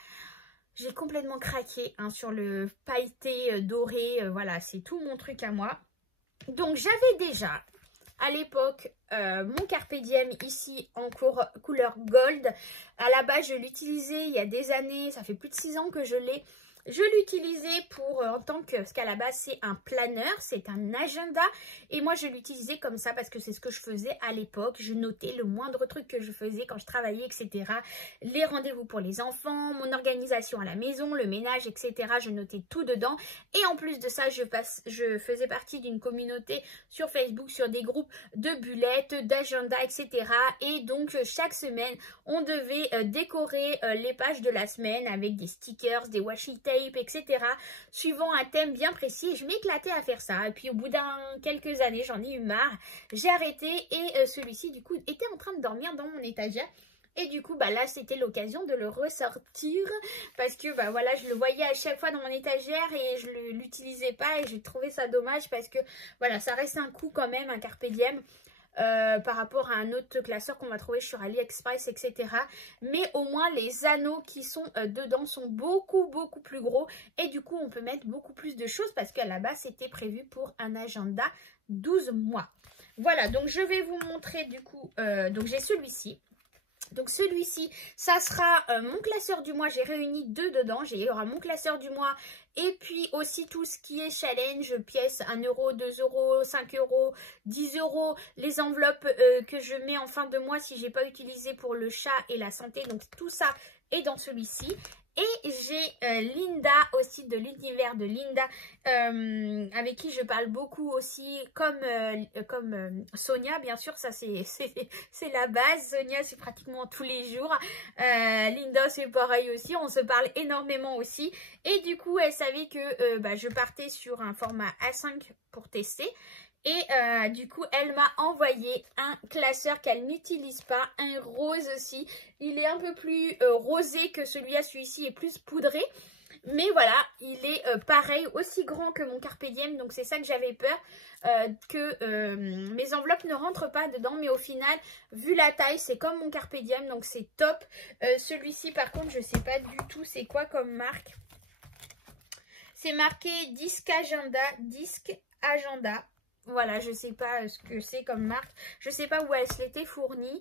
j'ai complètement craqué hein, sur le pailleté doré. Voilà, c'est tout mon truc à moi. Donc, j'avais déjà à l'époque mon Carpe Diem ici en couleur gold. À la base, je l'utilisais il y a des années. Ça fait plus de 6 ans que je l'ai. Je l'utilisais pour, en tant que, parce qu'à la base c'est un planeur, c'est un agenda. Et moi je l'utilisais comme ça parce que c'est ce que je faisais à l'époque. Je notais le moindre truc que je faisais quand je travaillais, etc. Les rendez-vous pour les enfants, mon organisation à la maison, le ménage, etc. Je notais tout dedans. Et en plus de ça, je faisais partie d'une communauté sur Facebook, sur des groupes de bullettes, d'agenda, etc. Et donc chaque semaine, on devait décorer les pages de la semaine avec des stickers, des washi tape, etc. suivant un thème bien précis. Je m'éclatais à faire ça. Et puis au bout quelques années, j'en ai eu marre. J'ai arrêté et celui-ci du coup était en train de dormir dans mon étagère. Et du coup, bah là, c'était l'occasion de le ressortir parce que, bah voilà, je le voyais à chaque fois dans mon étagère et je ne l'utilisais pas et j'ai trouvé ça dommage parce que, voilà, ça reste un coût quand même, un carpe diem. Par rapport à un autre classeur qu'on va trouver sur AliExpress, etc. Mais au moins les anneaux qui sont dedans sont beaucoup plus gros et du coup on peut mettre beaucoup plus de choses parce qu'à la base c'était prévu pour un agenda 12 mois. Voilà, donc je vais vous montrer du coup, donc j'ai celui-ci. Donc celui-ci, ça sera mon classeur du mois. J'ai réuni deux dedans. Il y aura mon classeur du mois et puis aussi tout ce qui est challenge, pièces 1 €, 2 €, 5 €, 10 €. Les enveloppes que je mets en fin de mois si j'ai pas utilisé pour le chat et la santé. Donc tout ça est dans celui-ci. Et j'ai Linda aussi, de l'univers de Linda, avec qui je parle beaucoup aussi, comme Sonia, bien sûr, ça c'est la base. Sonia, c'est pratiquement tous les jours. Linda, c'est pareil aussi, on se parle énormément aussi. Et du coup, elle savait que je partais sur un format A5 pour tester. Et du coup, elle m'a envoyé un classeur qu'elle n'utilise pas, un rose aussi. Il est un peu plus rosé que celui-là, celui-ci est plus poudré. Mais voilà, il est pareil, aussi grand que mon carpe diem. Donc c'est ça que j'avais peur, que mes enveloppes ne rentrent pas dedans. Mais au final, vu la taille, c'est comme mon carpe diem, donc c'est top. Celui-ci, par contre, je ne sais pas du tout c'est quoi comme marque. C'est marqué Disque Agenda. Voilà, je ne sais pas ce que c'est comme marque. Je ne sais pas où elle se l'était fournie.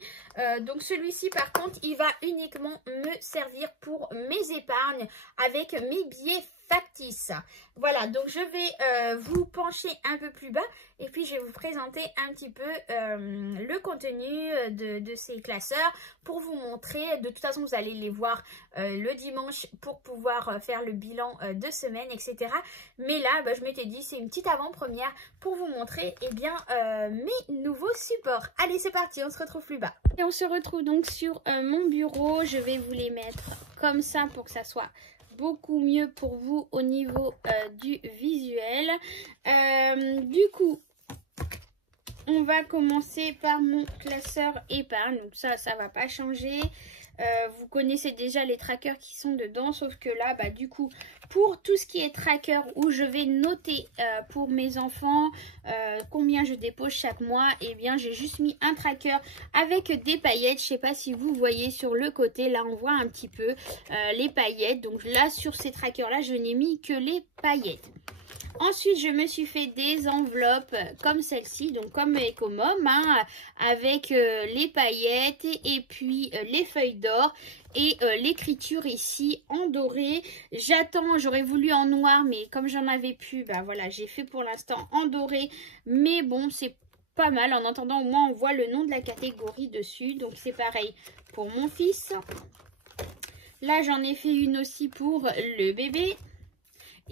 Donc celui-ci, par contre, il va uniquement me servir pour mes épargnes avec mes billets factices. Voilà, donc je vais vous pencher un peu plus bas et puis je vais vous présenter un petit peu le contenu de ces classeurs pour vous montrer. De toute façon, vous allez les voir le dimanche pour pouvoir faire le bilan de semaine, etc. Mais là, je m'étais dit, c'est une petite avant-première pour vous montrer mes nouveaux supports. Allez, c'est parti, on se retrouve plus bas. Et on se retrouve donc sur mon bureau. Je vais vous les mettre comme ça pour que ça soit beaucoup mieux pour vous au niveau du visuel. Du coup, on va commencer par mon classeur épargne. Donc ça va pas changer. Vous connaissez déjà les trackers qui sont dedans, sauf que là, du coup, pour tout ce qui est tracker où je vais noter pour mes enfants combien je dépose chaque mois, et bien j'ai juste mis un tracker avec des paillettes. Je sais pas si vous voyez sur le côté, là on voit un petit peu les paillettes. Donc là, sur ces trackers là, je n'ai mis que les paillettes. Ensuite, je me suis fait des enveloppes comme celle-ci, donc comme Ecomom, avec les paillettes et puis les feuilles d'or et l'écriture ici en doré. J'attends, j'aurais voulu en noir, mais comme j'en avais plus, voilà, j'ai fait pour l'instant en doré. Mais bon, c'est pas mal. En attendant, au moins, on voit le nom de la catégorie dessus. Donc, c'est pareil pour mon fils. Là, j'en ai fait une aussi pour le bébé.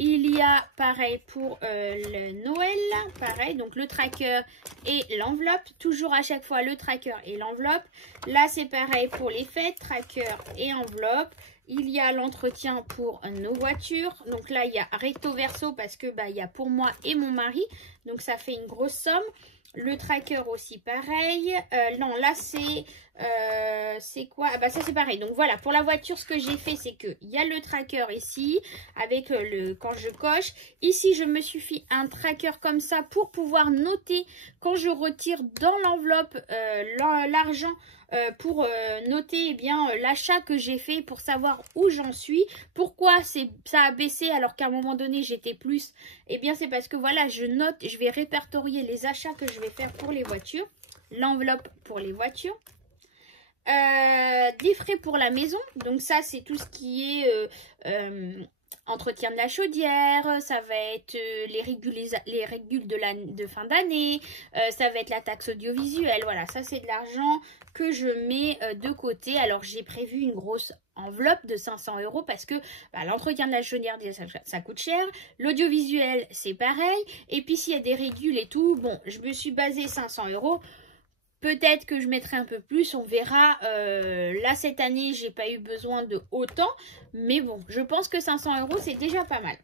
Il y a pareil pour le Noël, pareil, donc le tracker et l'enveloppe, toujours à chaque fois le tracker et l'enveloppe. Là c'est pareil pour les fêtes, tracker et enveloppe. Il y a l'entretien pour nos voitures, donc là il y a recto verso parce que il y a pour moi et mon mari, donc ça fait une grosse somme. Le tracker aussi pareil. Non, là c'est quoi? Ça c'est pareil. Donc voilà, pour la voiture, ce que j'ai fait, c'est que il y a le tracker ici avec quand je coche. Ici, je me suis fait un tracker comme ça pour pouvoir noter quand je retire dans l'enveloppe l'argent. Pour noter l'achat que j'ai fait, pour savoir où j'en suis. Pourquoi ça a baissé alors qu'à un moment donné j'étais plus? C'est parce que voilà, je note, je vais répertorier les achats que je vais faire pour les voitures, l'enveloppe pour les voitures. Des frais pour la maison, donc ça c'est tout ce qui est entretien de la chaudière, ça va être les régules de fin d'année, ça va être la taxe audiovisuelle. Voilà, ça c'est de l'argent que je mets de côté. Alors j'ai prévu une grosse enveloppe de 500 € parce que bah, l'entretien de la chaudière, ça coûte cher. L'audiovisuel, c'est pareil. Et puis s'il y a des régules et tout, bon, je me suis basée 500 €. Peut-être que je mettrai un peu plus, on verra. Là, cette année, j'ai pas eu besoin de autant. Mais bon, je pense que 500 € c'est déjà pas mal.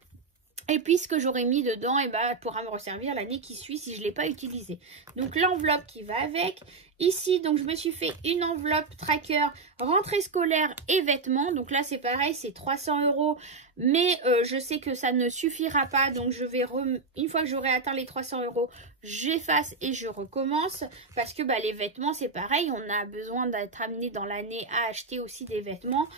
Et puis, ce que j'aurais mis dedans, et bah, pourra me resservir l'année qui suit si je ne l'ai pas utilisé. Donc, l'enveloppe qui va avec. Ici, donc, je me suis fait une enveloppe tracker rentrée scolaire et vêtements. Donc là, c'est pareil, c'est 300 €. Mais je sais que ça ne suffira pas. Donc, je vais, une fois que j'aurai atteint les 300 €, j'efface et je recommence. Parce que bah, les vêtements, c'est pareil. On a besoin d'être amené dans l'année à acheter aussi des vêtements.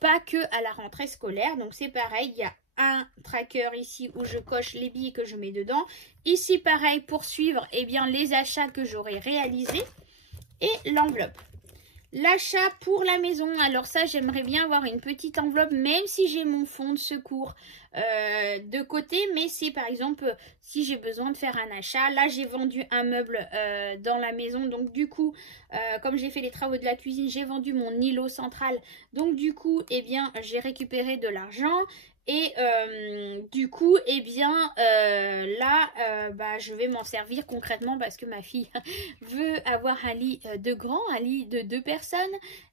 Pas que à la rentrée scolaire. Donc, c'est pareil, il y a un tracker ici où je coche les billets que je mets dedans. Ici, pareil, pour suivre eh bien, les achats que j'aurai réalisés. Et l'enveloppe. L'achat pour la maison. Alors ça, j'aimerais bien avoir une petite enveloppe, même si j'ai mon fonds de secours de côté. Mais c'est par exemple, si j'ai besoin de faire un achat. Là, j'ai vendu un meuble dans la maison. Donc du coup, comme j'ai fait les travaux de la cuisine, j'ai vendu mon îlot central. Donc du coup, eh bien, j'ai récupéré de l'argent. Et du coup, eh bien, là, bah, je vais m'en servir concrètement parce que ma fille veut avoir un lit de grand, un lit de 2 personnes.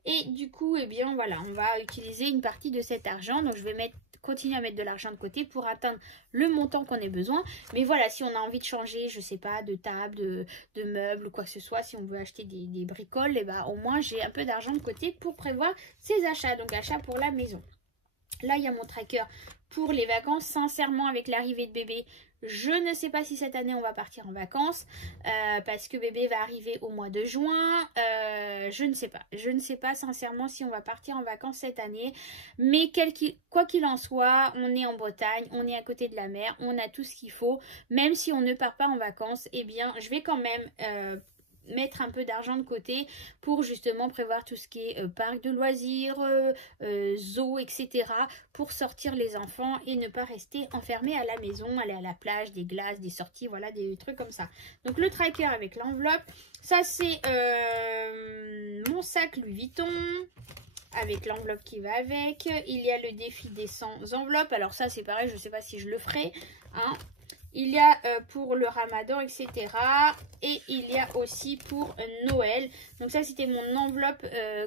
Et du coup, eh bien, voilà, on va utiliser une partie de cet argent. Donc, je vais continuer à mettre de l'argent de côté pour atteindre le montant qu'on ait besoin. Mais voilà, si on a envie de changer, je sais pas, de table, de meubles ou quoi que ce soit, si on veut acheter des bricoles, eh ben, au moins, j'ai un peu d'argent de côté pour prévoir ces achats. Donc, achats pour la maison. Là, il y a mon tracker pour les vacances. Sincèrement, avec l'arrivée de bébé, je ne sais pas si cette année, on va partir en vacances. Parce que bébé va arriver au mois de juin. Je ne sais pas. Je ne sais pas sincèrement si on va partir en vacances cette année. Mais quoi qu'il en soit, on est en Bretagne. On est à côté de la mer. On a tout ce qu'il faut. Même si on ne part pas en vacances, eh bien, je vais quand même mettre un peu d'argent de côté pour justement prévoir tout ce qui est parc de loisirs, zoo, etc. pour sortir les enfants et ne pas rester enfermés à la maison, aller à la plage, des glaces, des sorties, voilà, des trucs comme ça. Donc le tracker avec l'enveloppe, ça c'est mon sac Louis Vuitton avec l'enveloppe qui va avec. Il y a le défi des 100 enveloppes, alors ça c'est pareil, je ne sais pas si je le ferai, hein. Il y a pour le ramadan, etc. Et il y a aussi pour Noël. Donc ça, c'était mon enveloppe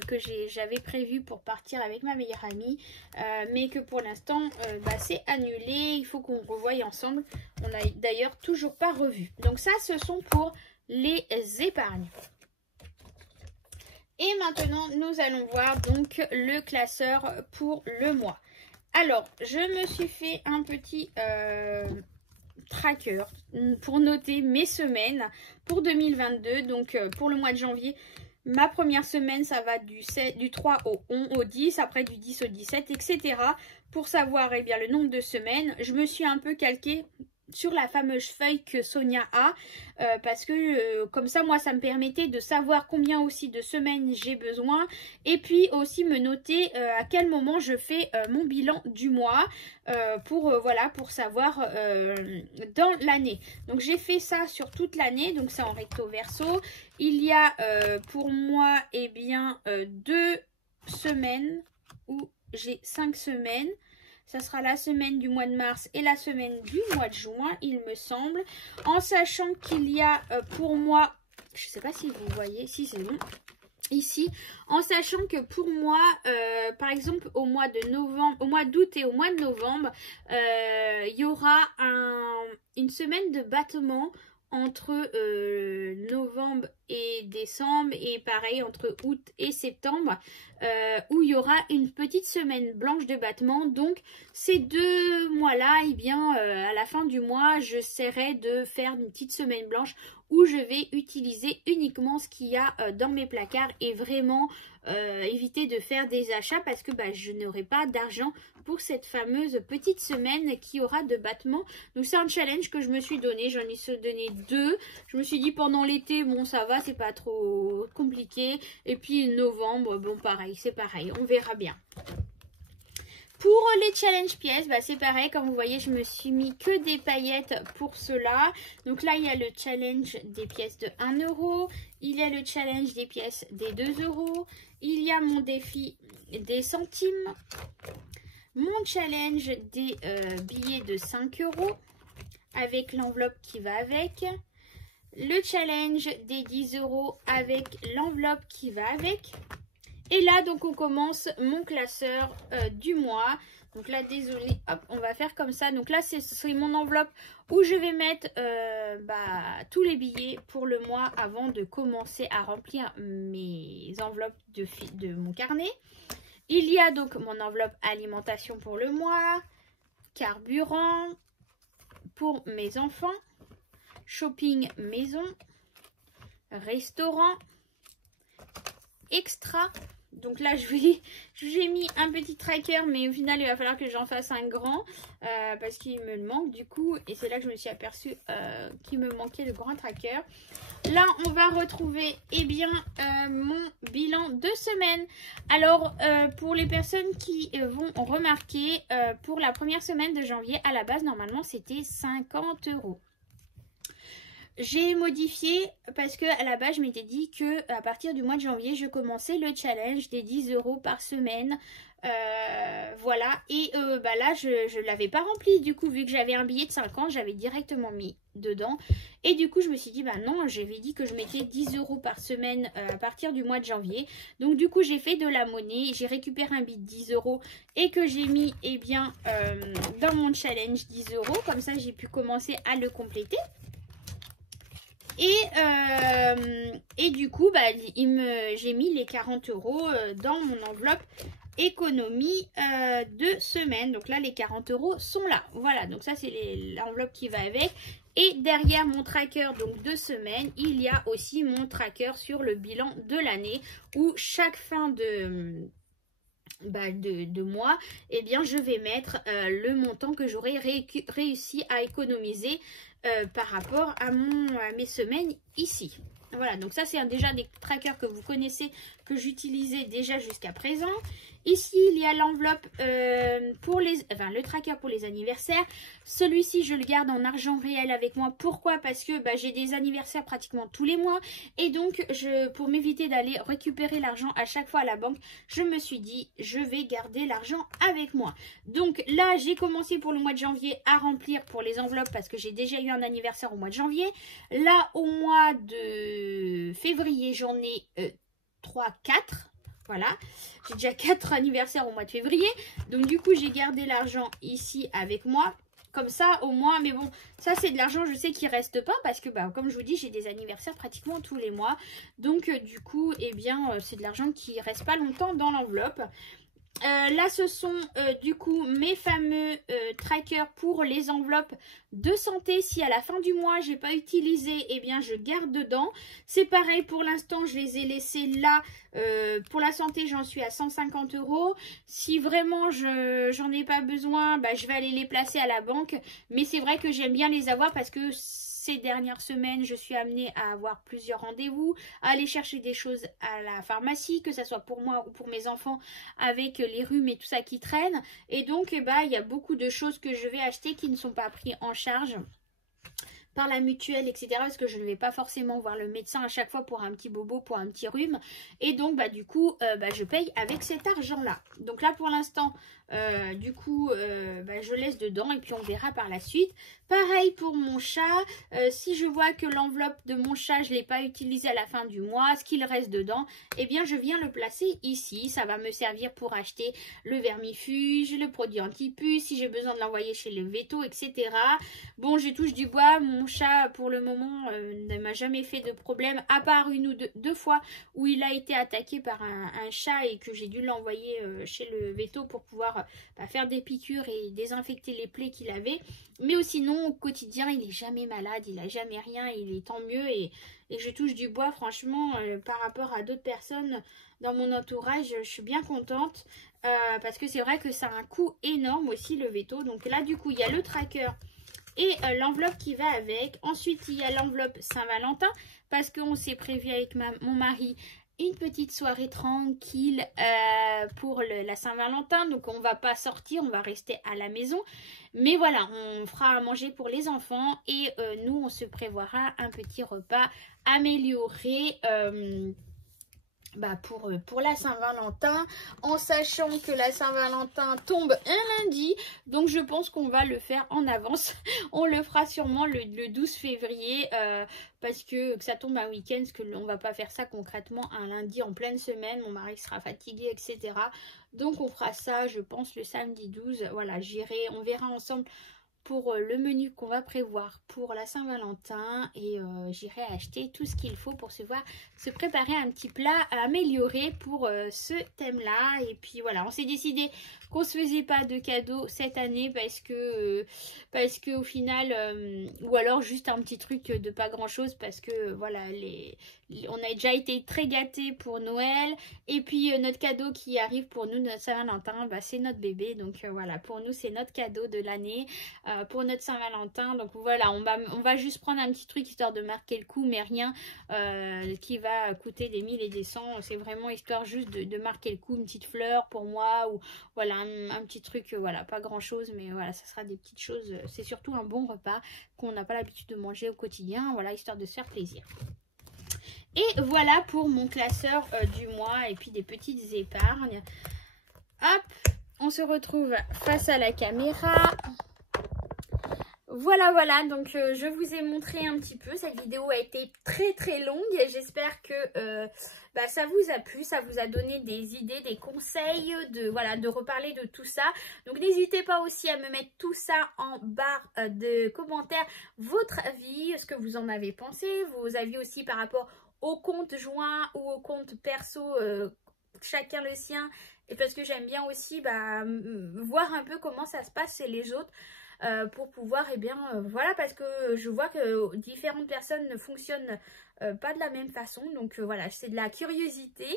que j'avais prévue pour partir avec ma meilleure amie. Mais que pour l'instant, bah, c'est annulé. Il faut qu'on revoie ensemble. On n'a d'ailleurs toujours pas revu. Donc ça, ce sont pour les épargnes. Et maintenant, nous allons voir donc le classeur pour le mois. Alors, je me suis fait un petit tracker pour noter mes semaines pour 2022. Donc pour le mois de janvier, ma première semaine ça va du 3 au 10, après du 10 au 17, etc. Pour savoir eh bien, le nombre de semaines, je me suis un peu calquée sur la fameuse feuille que Sonia a, parce que comme ça moi ça me permettait de savoir combien aussi de semaines j'ai besoin, et puis aussi me noter à quel moment je fais mon bilan du mois, voilà, pour savoir dans l'année. Donc j'ai fait ça sur toute l'année, donc c'est en recto verso. Il y a pour moi eh bien 2 semaines où j'ai 5 semaines. Ça sera la semaine du mois de mars et la semaine du mois de juin, il me semble. En sachant qu'il y a pour moi, je ne sais pas si vous voyez, si c'est bon, ici, en sachant que pour moi, par exemple, au mois de novembre, au mois d'août et au mois de novembre, il y aura une semaine de battement entre novembre et décembre, et pareil entre août et septembre, où il y aura une petite semaine blanche de battement. Donc ces 2 mois-là, eh bien à la fin du mois, j'essaierai de faire une petite semaine blanche où je vais utiliser uniquement ce qu'il y a dans mes placards et vraiment éviter de faire des achats parce que bah, je n'aurai pas d'argent pour cette fameuse petite semaine qui aura de battement. Donc c'est un challenge que je me suis donné, j'en ai donné 2. Je me suis dit pendant l'été, bon ça va, c'est pas trop compliqué. Et puis novembre, bon pareil, c'est pareil, on verra bien. Pour les challenge pièces, bah c'est pareil, comme vous voyez, je me suis mis que des paillettes pour cela. Donc là, il y a le challenge des pièces de 1 €. Il y a le challenge des pièces des 2 €. Il y a mon défi des centimes. Mon challenge des billets de 5 € avec l'enveloppe qui va avec. Le challenge des 10 € avec l'enveloppe qui va avec. Et là, donc, on commence mon classeur du mois. Donc là, désolé, hop, on va faire comme ça. Donc là, c'est mon enveloppe où je vais mettre tous les billets pour le mois avant de commencer à remplir mes enveloppes de mon carnet. Il y a donc mon enveloppe alimentation pour le mois, carburant pour mes enfants, shopping maison, restaurant, extra. Donc là, j'ai mis un petit tracker, mais au final, il va falloir que j'en fasse un grand parce qu'il me le manque du coup. Et c'est là que je me suis aperçue qu'il me manquait le grand tracker. Là, on va retrouver mon bilan de semaine. Alors, pour les personnes qui vont remarquer, pour la première semaine de janvier, à la base, normalement, c'était 50 €. J'ai modifié parce que à la base je m'étais dit que à partir du mois de janvier je commençais le challenge des 10 € par semaine. Voilà, et là je l'avais pas rempli du coup, vu que j'avais un billet de 50, j'avais directement mis dedans. Et du coup je me suis dit non, j'avais dit que je mettais 10 € par semaine à partir du mois de janvier. Donc du coup j'ai fait de la monnaie, j'ai récupéré un billet de 10 € et que j'ai mis dans mon challenge 10 €. Comme ça j'ai pu commencer à le compléter. Et du coup, j'ai mis les 40 € dans mon enveloppe économie de semaine. Donc là, les 40 € sont là. Voilà, donc ça, c'est l'enveloppe qui va avec. Et derrière mon tracker donc de semaine, il y a aussi mon tracker sur le bilan de l'année où chaque fin de mois, eh bien, je vais mettre le montant que j'aurai réussi à économiser par rapport à mes semaines ici. Voilà, donc ça c'est déjà des trackers que vous connaissez, que j'utilisais déjà jusqu'à présent. Ici, il y a l'enveloppe le tracker pour les anniversaires. Celui-ci, je le garde en argent réel avec moi. Pourquoi? Parce que j'ai des anniversaires pratiquement tous les mois. Et donc, pour m'éviter d'aller récupérer l'argent à chaque fois à la banque, je me suis dit, je vais garder l'argent avec moi. Donc là, j'ai commencé pour le mois de janvier à remplir pour les enveloppes parce que j'ai déjà eu un anniversaire au mois de janvier. Là, au mois de février, j'en ai 3, 4. Voilà, j'ai déjà 4 anniversaires au mois de février. Donc du coup, j'ai gardé l'argent ici avec moi. Comme ça, au moins, mais bon, ça c'est de l'argent, je sais qu'il ne reste pas. Parce que, comme je vous dis, j'ai des anniversaires pratiquement tous les mois. Donc du coup, c'est de l'argent qui ne reste pas longtemps dans l'enveloppe. Là, ce sont du coup mes fameux trackers pour les enveloppes de santé. Si à la fin du mois, j'ai pas utilisé, eh bien, je garde dedans. C'est pareil, pour l'instant, je les ai laissés là. Pour la santé, j'en suis à 150 €. Si vraiment j'en ai pas besoin, je vais aller les placer à la banque. Mais c'est vrai que j'aime bien les avoir parce que ces dernières semaines, je suis amenée à avoir plusieurs rendez-vous, à aller chercher des choses à la pharmacie, que ce soit pour moi ou pour mes enfants, avec les rhumes et tout ça qui traîne. Et donc, il y a beaucoup de choses que je vais acheter qui ne sont pas prises en charge par la mutuelle, etc. Parce que je ne vais pas forcément voir le médecin à chaque fois pour un petit bobo, pour un petit rhume. Et donc, du coup, je paye avec cet argent-là. Donc là, pour l'instant, je laisse dedans et puis on verra par la suite. Pareil pour mon chat. Si je vois que l'enveloppe de mon chat, je ne l'ai pas utilisée à la fin du mois, ce qu'il reste dedans, eh bien, je viens le placer ici. Ça va me servir pour acheter le vermifuge, le produit anti-puce, si j'ai besoin de l'envoyer chez le veto, etc. Bon, je touche du bois. Mon chat, pour le moment, ne m'a jamais fait de problème, à part une ou deux fois où il a été attaqué par un chat et que j'ai dû l'envoyer chez le veto pour pouvoir faire des piqûres et désinfecter les plaies qu'il avait. Mais sinon, au quotidien, il n'est jamais malade, il n'a jamais rien, il est tant mieux. Et je touche du bois, franchement, par rapport à d'autres personnes dans mon entourage, je suis bien contente. Parce que c'est vrai que ça a un coût énorme aussi, le veto. Donc là, du coup, il y a le tracker et l'enveloppe qui va avec. Ensuite, il y a l'enveloppe Saint-Valentin parce qu'on s'est prévu avec mon mari une petite soirée tranquille pour la Saint-Valentin. Donc on va pas sortir, on va rester à la maison. Mais voilà, on fera à manger pour les enfants et nous on se prévoira un petit repas amélioré pour la Saint-Valentin, en sachant que la Saint-Valentin tombe un lundi, donc je pense qu'on va le faire en avance. On le fera sûrement le 12 février, parce que ça tombe un week-end, parce qu'on va pas faire ça concrètement un lundi en pleine semaine, mon mari sera fatigué, etc. Donc on fera ça, je pense, le samedi 12, voilà, on verra ensemble pour le menu qu'on va prévoir pour la Saint-Valentin et j'irai acheter tout ce qu'il faut pour se préparer un petit plat amélioré pour ce thème là. Et puis voilà, on s'est décidé qu'on se faisait pas de cadeaux cette année parce que au final ou alors juste un petit truc de pas grand chose parce que voilà, on a déjà été très gâtés pour Noël et puis notre cadeau qui arrive pour nous, notre Saint-Valentin, c'est notre bébé. Donc voilà, pour nous c'est notre cadeau de l'année pour notre Saint-Valentin. Donc voilà, on va juste prendre un petit truc histoire de marquer le coup, mais rien qui va coûter des 1000 et des 100. C'est vraiment histoire juste de marquer le coup, une petite fleur pour moi ou voilà un petit truc, voilà, pas grand chose, mais voilà, ça sera des petites choses. C'est surtout un bon repas qu'on n'a pas l'habitude de manger au quotidien, voilà, histoire de se faire plaisir. Et voilà pour mon classeur du mois et puis des petites épargnes. Hop, on se retrouve face à la caméra. Voilà, donc je vous ai montré un petit peu. Cette vidéo a été très longue et j'espère que ça vous a plu, ça vous a donné des idées, des conseils, de reparler de tout ça. Donc n'hésitez pas aussi à me mettre tout ça en barre de commentaires, votre avis, ce que vous en avez pensé, vos avis aussi par rapport au compte joint ou au compte perso, chacun le sien. Et parce que j'aime bien aussi voir un peu comment ça se passe chez les autres. Pour pouvoir, voilà, parce que je vois que différentes personnes ne fonctionnent pas de la même façon, donc voilà, c'est de la curiosité.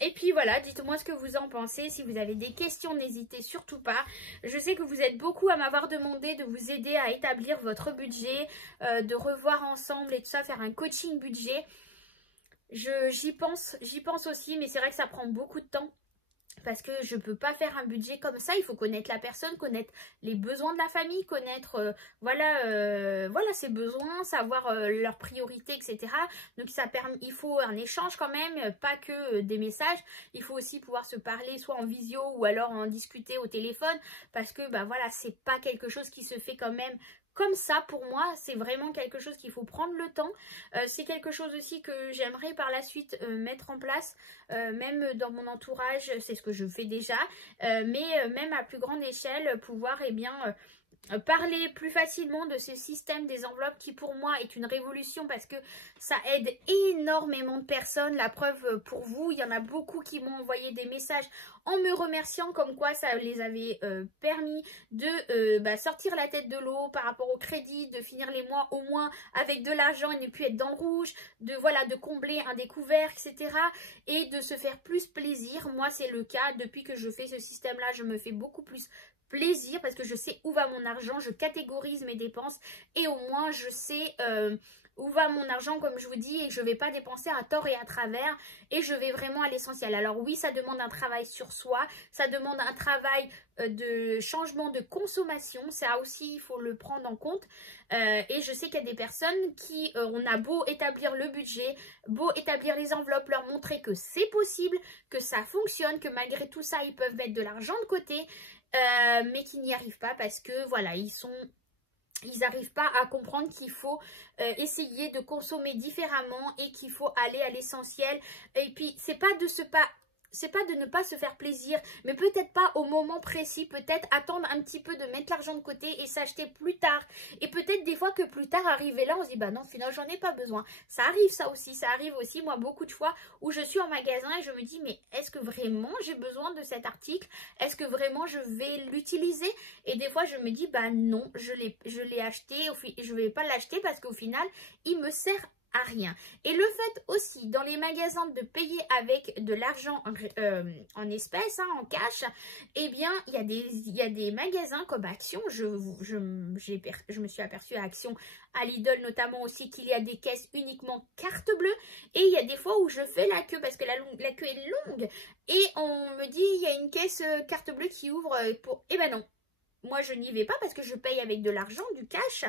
Et puis voilà, dites-moi ce que vous en pensez, si vous avez des questions, n'hésitez surtout pas. Je sais que vous êtes beaucoup à m'avoir demandé de vous aider à établir votre budget, de revoir ensemble et tout ça, faire un coaching budget. J'y pense aussi, mais c'est vrai que ça prend beaucoup de temps. Parce que je ne peux pas faire un budget comme ça, il faut connaître la personne, connaître les besoins de la famille, connaître voilà ses besoins, savoir leurs priorités, etc. Donc il faut un échange quand même, pas que des messages, il faut aussi pouvoir se parler soit en visio ou alors en discuter au téléphone, parce que voilà, c'est pas quelque chose qui se fait quand même comme ça. Pour moi, c'est vraiment quelque chose qu'il faut prendre le temps. C'est quelque chose aussi que j'aimerais par la suite mettre en place, même dans mon entourage, c'est ce que je fais déjà, mais même à plus grande échelle, pouvoir parler plus facilement de ce système des enveloppes qui pour moi est une révolution parce que ça aide énormément de personnes. La preuve pour vous, il y en a beaucoup qui m'ont envoyé des messages en me remerciant comme quoi ça les avait permis de sortir la tête de l'eau par rapport au crédit, de finir les mois au moins avec de l'argent et ne plus être dans le rouge, de combler un découvert, etc. et de se faire plus plaisir. Moi c'est le cas, depuis que je fais ce système là, je me fais beaucoup plus plaisir parce que je sais où va mon argent, je catégorise mes dépenses et au moins je sais où va mon argent, comme je vous dis, et je ne vais pas dépenser à tort et à travers et je vais vraiment à l'essentiel. Alors oui, ça demande un travail sur soi, ça demande un travail de changement de consommation, ça aussi il faut le prendre en compte. Et je sais qu'il y a des personnes qui, on a beau établir le budget, beau établir les enveloppes, leur montrer que c'est possible, que ça fonctionne, que malgré tout ça ils peuvent mettre de l'argent de côté, mais qui n'y arrivent pas parce que voilà, ils n'arrivent pas à comprendre qu'il faut essayer de consommer différemment et qu'il faut aller à l'essentiel. Et puis c'est pas de ne pas se faire plaisir, mais peut-être pas au moment précis, peut-être attendre un petit peu de mettre l'argent de côté et s'acheter plus tard. Et peut-être des fois que plus tard, arrivé là, on se dit bah non, finalement j'en ai pas besoin. Ça arrive ça aussi, ça arrive aussi moi beaucoup de fois où je suis en magasin et je me dis mais est-ce que vraiment j'ai besoin de cet article? Est-ce que vraiment je vais l'utiliser? Et des fois je me dis bah non, je l'ai acheté, je vais pas l'acheter parce qu'au final il me sert à rien. Et le fait aussi dans les magasins de payer avec de l'argent en espèces, hein, en cash, eh bien il y a des magasins comme Action, je me suis aperçue à Action, à Lidl notamment aussi, qu'il y a des caisses uniquement carte bleue, et il y a des fois où je fais la queue parce que la queue est longue et on me dit il y a une caisse carte bleue qui ouvre pour... Eh ben non, moi je n'y vais pas parce que je paye avec de l'argent, du cash,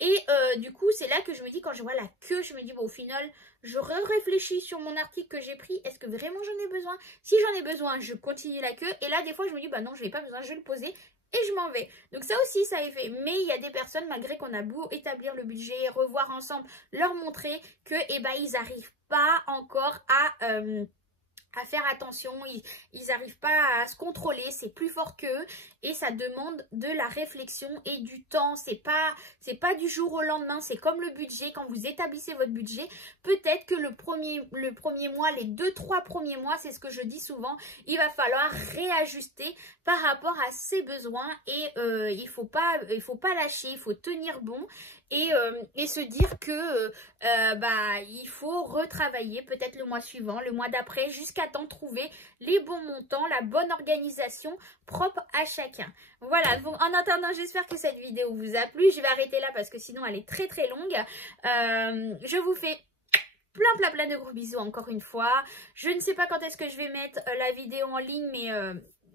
et du coup c'est là que je me dis, quand je vois la queue, je me dis bon, au final je réfléchis sur mon article que j'ai pris, est-ce que vraiment j'en ai besoin? Si j'en ai besoin, je continue la queue, et là des fois je me dis bah non, je n'ai pas besoin, je vais le poser et je m'en vais. Donc ça aussi ça a fait, mais il y a des personnes, malgré qu'on a beau établir le budget, revoir ensemble, leur montrer que eh ben ils n'arrivent pas encore à faire attention, ils n'arrivent pas à se contrôler, c'est plus fort qu'eux et ça demande de la réflexion et du temps. C'est pas du jour au lendemain, c'est comme le budget. Quand vous établissez votre budget, peut-être que le premier mois, les 2-3 premiers mois, c'est ce que je dis souvent, il va falloir réajuster par rapport à ses besoins et il faut pas lâcher, il faut tenir bon et se dire que il faut retravailler peut-être le mois suivant, le mois d'après, jusqu'à temps de trouver les bons montants, la bonne organisation propre à chacun. Voilà, donc en attendant, j'espère que cette vidéo vous a plu. Je vais arrêter là parce que sinon elle est très très longue. Je vous fais plein de gros bisous encore une fois. Je ne sais pas quand est-ce que je vais mettre la vidéo en ligne, mais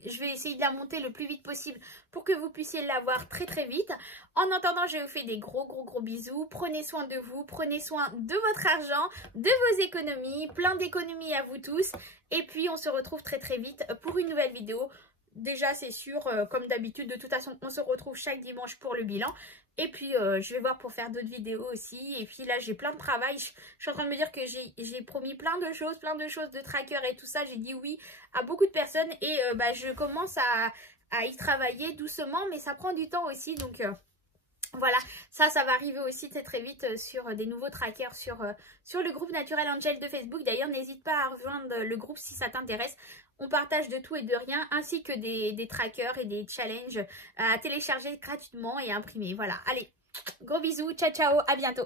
je vais essayer de la monter le plus vite possible pour que vous puissiez la voir très très vite. En attendant, je vous fais des gros bisous. Prenez soin de vous, prenez soin de votre argent, de vos économies. Plein d'économies à vous tous. Et puis on se retrouve très très vite pour une nouvelle vidéo. Déjà c'est sûr, comme d'habitude, de toute façon on se retrouve chaque dimanche pour le bilan. Et puis je vais voir pour faire d'autres vidéos aussi. Et puis là j'ai plein de travail. Je suis en train de me dire que j'ai promis plein de choses de tracker et tout ça. J'ai dit oui à beaucoup de personnes. Et je commence à y travailler doucement. Mais ça prend du temps aussi. Donc voilà, ça va arriver aussi très vite sur des nouveaux trackers sur le groupe Natural Angel de Facebook. D'ailleurs, n'hésite pas à rejoindre le groupe si ça t'intéresse. On partage de tout et de rien, ainsi que des trackers et des challenges à télécharger gratuitement et à imprimer. Voilà, allez, gros bisous, ciao, à bientôt.